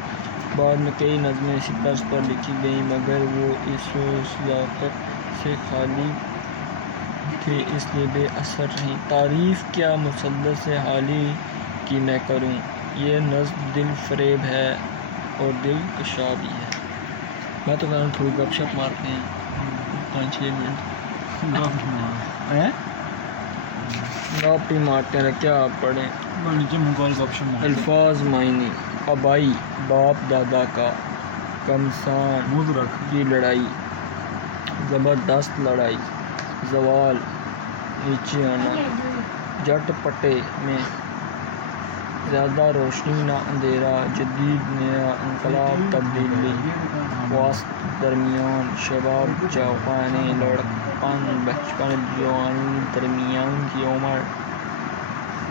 بعد میں کئی نظمیں اسی طرز پر لکھی گئیں، مگر وہ اس صداقت سے خالی تھی، اس لیے بے اثر رہیں۔ تعریف کیا مسدس حالی کی میں کروں، یہ نظم دل فریب ہے اور دل کشا بھی ہے۔ میں تو کہہ رہا ہوں تھوڑی گپ شپ مارتے ہیں 5-6 منٹ، گپ ہی مارتے ہیں، کیا پڑھیں۔ الفاظ معنی: آبائی باپ دادا کا، گھمسان کی لڑائی، زبردست لڑائی، زوال نیچے آنا، جٹ پٹے میں، زیادہ روشنی نہ اندھیرا، جدید نیا، انقلاب تبدیلی، وسط درمیان، شباب جوانی، لڑکپن بچپن، جوانی درمیان کی عمر،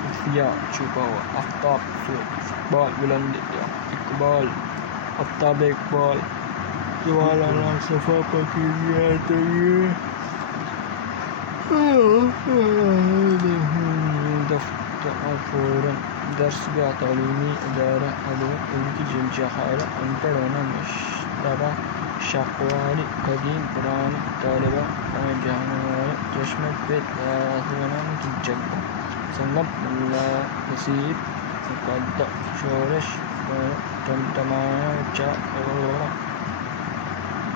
خفیہ چھپا ہوا، آفتاب سورج، اقبال بلند اقبال، آفتاب اقبال، زوال آنا، صفا پاکیزگی طبیعت، دفتر فوراً، درس گاہ تعلیمی ادارہ، علم کی جہالت، ان پڑھ ہونا، مشتبہ شکواری، قدیم پرانی، طالبہ جانے والا، چشمے پہ تیراکی بنانے کی جگہ، سنگم کثیر، مقدر شورش، ٹمٹمانا،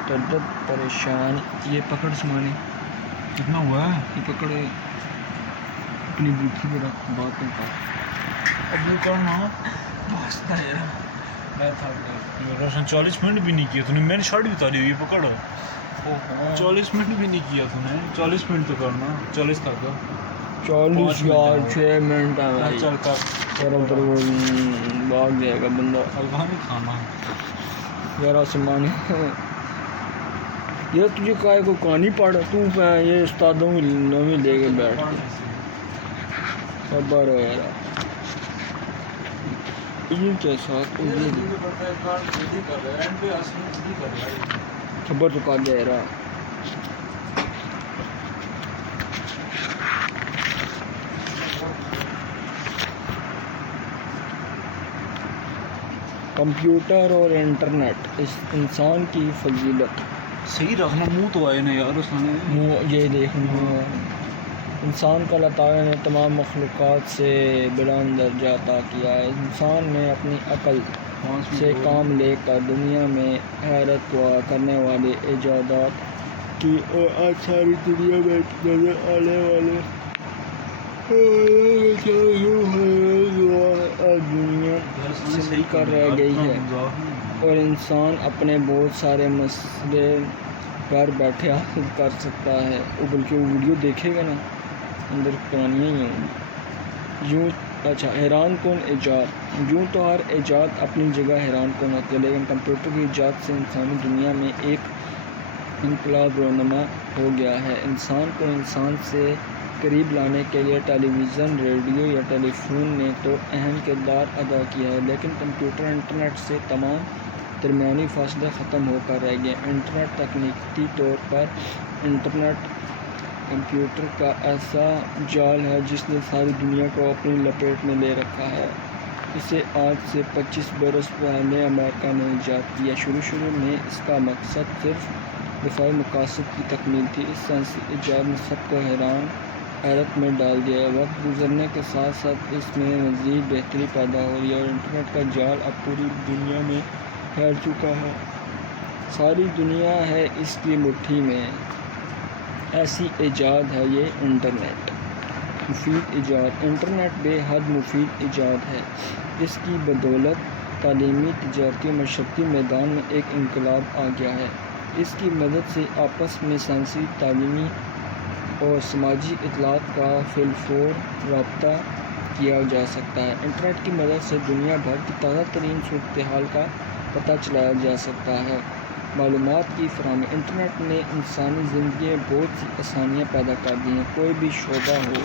تردد پریشانی۔ یہ پکڑ سمانی کتنا ہوا ہے، یہ پکڑ اپنی بوتھی میں رکھ، بات نہیں کر ابو کرنا واسطہ ہے۔ میں تھا 40 منٹ بھی نہیں کیا تو نے، میں نے شارٹ بھی اتاری ہوئی، پکڑ 40 منٹ بھی نہیں کیا تو نے، 40 منٹ تو کرنا، 40 تک 40 یا 6 منٹ ہے چل کر وہ بھاگ جائے گا بندہ، حلوہ نہیں کھانا ذرا سمانی۔ یہ تجھے کائے کو کہانی پڑھ، تو یہ استادوں کی نویں لے کے بیٹھ خبر وغیرہ ان کے ساتھ خبر تو کا دے رہا۔ کمپیوٹر اور انٹرنیٹ انسان کی فضیلت۔ صحیح رکھنا، منہ تو آئے نا یار اس نے، منہ یہ دیکھنا انسان کو اللہ تعالیٰ نے تمام مخلوقات سے بلند درجہ عطا کیا ہے۔ انسان نے اپنی عقل سے کام لے کر دنیا میں حیرت کرنے والے ایجادات کی اور آج ساری دنیا میں نظر آنے والے دنیا سے کر رہ گئی ہے، اور انسان اپنے بہت سارے مسئلے گھر بیٹھے حاصل کر سکتا ہے۔ بلکہ وہ ویڈیو دیکھے گا نا، اندر کہانیاں ہی ہوں۔ حیران کن ایجاد۔ یوں تو ہر ایجاد اپنی جگہ حیران کن ہوتی ہے، لیکن کمپیوٹر کی ایجاد سے انسانی دنیا میں ایک انقلاب رونما ہو گیا ہے۔ انسان کو انسان سے قریب لانے کے لیے ٹیلی ویژن، ریڈیو یا ٹیلی فون نے تو اہم کردار ادا کیا ہے، لیکن کمپیوٹر انٹرنیٹ سے تمام درمیانی فاصلے ختم ہو کر رہ گئے۔ انٹرنیٹ تکنیکی طور پر انٹرنیٹ کمپیوٹر کا ایسا جال ہے جس نے ساری دنیا کو اپنی لپیٹ میں لے رکھا ہے۔ اسے آج سے 25 برس پہلے امریکہ نے ایجاد کیا۔ شروع میں اس کا مقصد صرف دفاعی مقاصد کی تکمیل تھی۔ اس سائنسی ایجاد نے سب کو حیرت میں ڈال دیا ہے۔ وقت گزرنے کے ساتھ ساتھ اس میں مزید بہتری پیدا ہو رہی ہے، اور انٹرنیٹ کا جال اب پوری دنیا میں پھیل چکا ہے۔ ساری دنیا ہے اس کی مٹھی میں۔ ایسی ایجاد ہے یہ انٹرنیٹ۔ مفید ایجاد۔ انٹرنیٹ بے حد مفید ایجاد ہے۔ اس کی بدولت تعلیمی، تجارتی اور معاشرتی میدان میں ایک انقلاب آ گیا ہے۔ اس کی مدد سے آپس میں سائنسی، تعلیمی اور سماجی اطلاعات کا فی الفور رابطہ کیا جا سکتا ہے۔ انٹرنیٹ کی مدد سے دنیا بھر کی تازہ ترین صورتحال کا پتہ چلایا جا سکتا ہے۔ معلومات کی فراہمی۔ انٹرنیٹ نے انسانی زندگی میں بہت سی آسانیاں پیدا کر دی ہیں۔ کوئی بھی شعبہ ہو،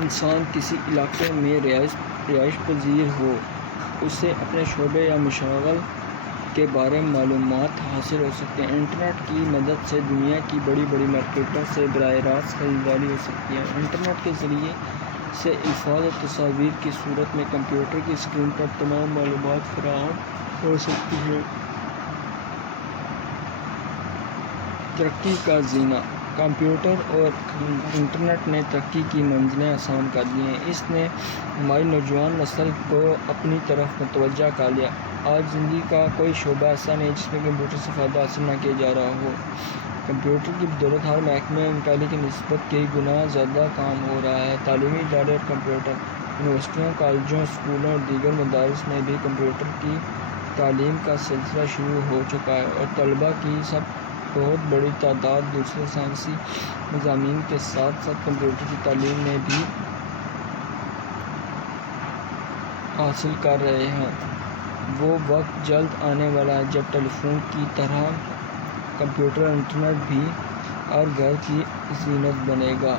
انسان کسی علاقے میں رہائش پذیر ہو، اسے اپنے شعبے یا مشغلے کے بارے میں معلومات حاصل ہو سکتی ہیں۔ انٹرنیٹ کی مدد سے دنیا کی بڑی بڑی مارکیٹوں سے براہ راست خریداری ہو سکتی ہے۔ انٹرنیٹ کے ذریعے سے الفاظ اور تصاویر کی صورت میں کمپیوٹر کی اسکرین پر تمام معلومات فراہم ہو سکتی ہیں۔ ترقی کا زینہ۔ کمپیوٹر اور انٹرنیٹ نے ترقی کی منزلیں آسان کر دی ہیں۔ اس نے ہماری نوجوان نسل کو اپنی طرف متوجہ کر لیا۔ آج زندگی کا کوئی شعبہ ایسا نہیں جس میں کمپیوٹر سے فائدہ حاصل نہ کیا جا رہا ہو۔ کمپیوٹر کی بدولت ہر محکمے میں پہلے کی نسبت کئی گنا زیادہ کام ہو رہا ہے۔ تعلیمی ادارے اور کمپیوٹر، یونیورسٹیوں، کالجوں، اسکولوں اور دیگر مدارس میں بھی کمپیوٹر کی تعلیم کا سلسلہ شروع ہو چکا ہے، اور طلباء کی بہت بڑی تعداد دوسرے سائنسی مضامین کے ساتھ ساتھ کمپیوٹر کی تعلیم میں بھی حاصل کر رہے ہیں۔ وہ وقت جلد آنے والا ہے جب ٹیلی فون کی طرح کمپیوٹر اور انٹرنیٹ بھی ہر گھر کی زینت بنے گا۔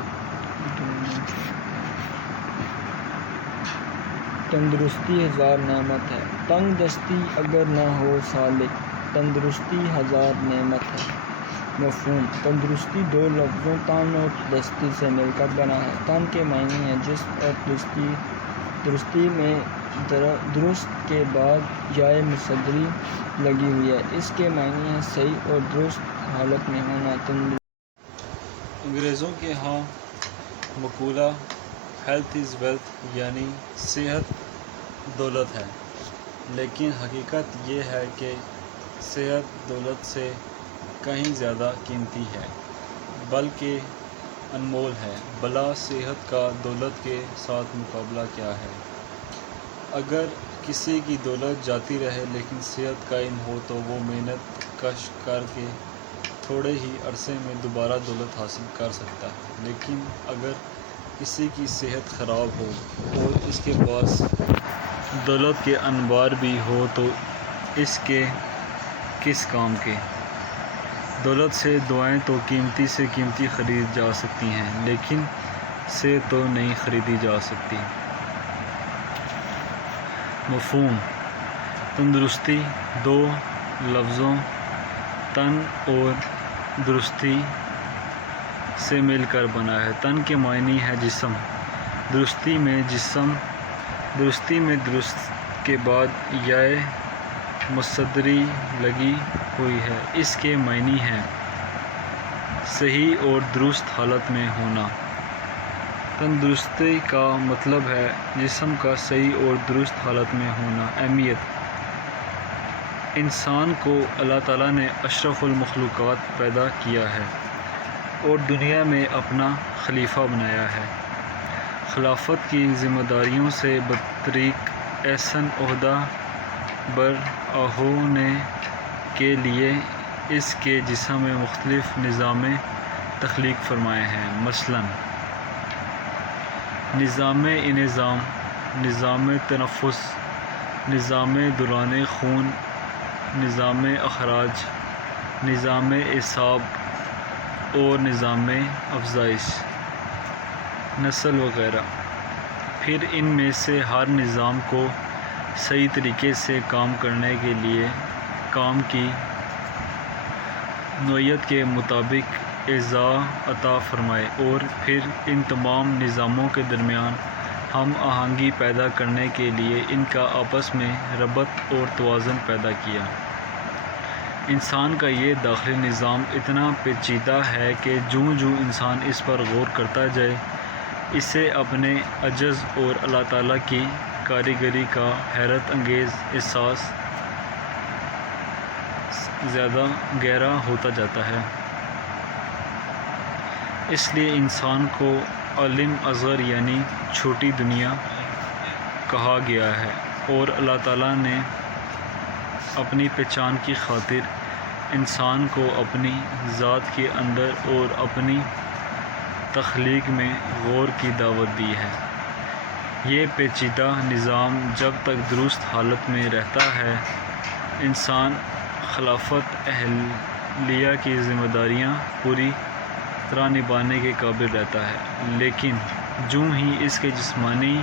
تندرستی ہزار نعمت ہے، تنگ دستی اگر نہ ہو سالک، تندرستی ہزار نعمت ہے۔ مفہوم۔ تندرستی دو لفظوں تن اور دستی سے مل کر بنا ہے۔ تن کے معنی ہیں جسم، اور درستی میں درست کے بعد یائے مصدری لگی ہوئی ہے۔ اس کے معنی ہیں صحیح اور درست حالت میں ہونا۔ انگریزوں کے ہاں مقولہ ہیلتھ از ویلتھ یعنی صحت دولت ہے، لیکن حقیقت یہ ہے کہ صحت دولت سے کہیں زیادہ قیمتی ہے، بلکہ انمول ہے۔ بلا صحت کا دولت کے ساتھ مقابلہ کیا ہے؟ اگر کسی کی دولت جاتی رہے لیکن صحت قائم ہو تو وہ محنت کش کر کے تھوڑے ہی عرصے میں دوبارہ دولت حاصل کر سکتا ہے، لیکن اگر کسی کی صحت خراب ہو اور اس کے پاس دولت کے انبار بھی ہو تو اس کے کس کام کے؟ دولت سے دعائیں تو قیمتی سے قیمتی خرید جا سکتی ہیں، لیکن صحت تو نہیں خریدی جا سکتی۔ مفہوم۔ تندرستی دو لفظوں تن اور درستی سے مل کر بنا ہے۔ تن کے معنی ہے جسم، درستی میں درست کے بعد یائے مصدری لگی ہوئی ہے۔ اس کے معنی ہیں صحیح اور درست حالت میں ہونا۔ تندرستی کا مطلب ہے جسم کا صحیح اور درست حالت میں ہونا۔ اہمیت: انسان کو اللہ تعالیٰ نے اشرف المخلوقات پیدا کیا ہے اور دنیا میں اپنا خلیفہ بنایا ہے۔ خلافت کی ذمہ داریوں سے بطریق احسن عہدہ بر ہونے کے لیے اس کے جسم میں مختلف نظام تخلیق فرمائے ہیں۔ مثلاً نظام انہضام، نظام تنفس، نظام دوران خون، نظام اخراج، نظام اعصاب اور نظام افزائش، نسل وغیرہ۔ پھر ان میں سے ہر نظام کو صحیح طریقے سے کام کرنے کے لیے کام کی نوعیت کے مطابق اعضاء عطا فرمائے اور پھر ان تمام نظاموں کے درمیان ہم آہنگی پیدا کرنے کے لیے ان کا آپس میں ربط اور توازن پیدا کیا۔ انسان کا یہ داخلی نظام اتنا پیچیدہ ہے کہ جوں جوں انسان اس پر غور کرتا جائے اسے اپنے عجز اور اللہ تعالیٰ کی کاریگری کا حیرت انگیز احساس زیادہ گہرا ہوتا جاتا ہے۔ اس لیے انسان کو عالم اصغر یعنی چھوٹی دنیا کہا گیا ہے اور اللہ تعالیٰ نے اپنی پہچان کی خاطر انسان کو اپنی ذات کے اندر اور اپنی تخلیق میں غور کی دعوت دی ہے۔ یہ پیچیدہ نظام جب تک درست حالت میں رہتا ہے انسان خلافت اہلیہ کی ذمہ داریاں پوری طرح نبھانے کے قابل رہتا ہے، لیکن جوں ہی اس کے جسمانی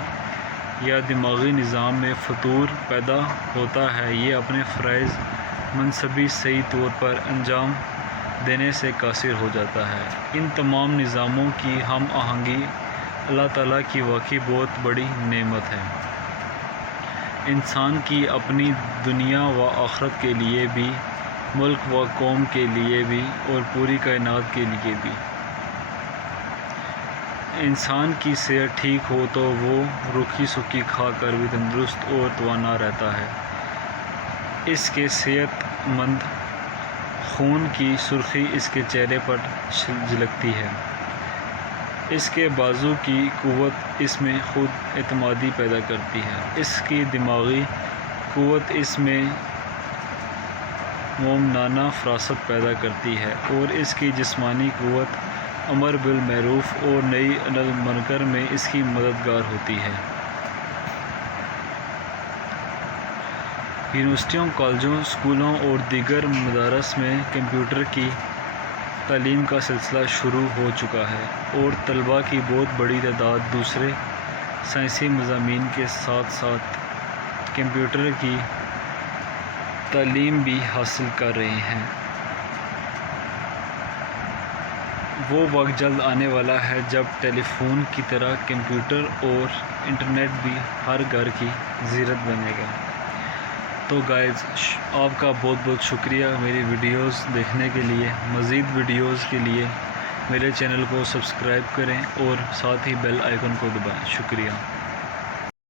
یا دماغی نظام میں فتور پیدا ہوتا ہے یہ اپنے فرائض منصبی صحیح طور پر انجام دینے سے قاصر ہو جاتا ہے۔ ان تمام نظاموں کی ہم آہنگی اللہ تعالیٰ کی واقعی بہت بڑی نعمت ہے، انسان کی اپنی دنیا و آخرت کے لیے بھی، ملک و قوم کے لیے بھی اور پوری کائنات کے لیے بھی۔ انسان کی صحت ٹھیک ہو تو وہ روکھی سوکھی کھا کر بھی تندرست اور توانا رہتا ہے۔ اس کے صحت مند خون کی سرخی اس کے چہرے پر جھلکتی ہے، اس کے بازو کی قوت اس میں خود اعتمادی پیدا کرتی ہے، اس کی دماغی قوت اس میں مومنانہ فراست پیدا کرتی ہے اور اس کی جسمانی قوت امر بالمعروف اور نہی عن المنکر میں اس کی مددگار ہوتی ہے۔ یونیورسٹیوں، کالجوں، اسکولوں اور دیگر مدارس میں کمپیوٹر کی تعلیم کا سلسلہ شروع ہو چکا ہے اور طلباء کی بہت بڑی تعداد دوسرے سائنسی مضامین کے ساتھ ساتھ کمپیوٹر کی تعلیم بھی حاصل کر رہے ہیں۔ وہ وقت جلد آنے والا ہے جب ٹیلی فون کی طرح کمپیوٹر اور انٹرنیٹ بھی ہر گھر کی زیورت بنے گا۔ تو گائز آپ کا بہت بہت شکریہ میری ویڈیوز دیکھنے کے لیے۔ مزید ویڈیوز کے لیے میرے چینل کو سبسکرائب کریں اور ساتھ ہی بیل آئیکن کو دبائیں۔ شکریہ۔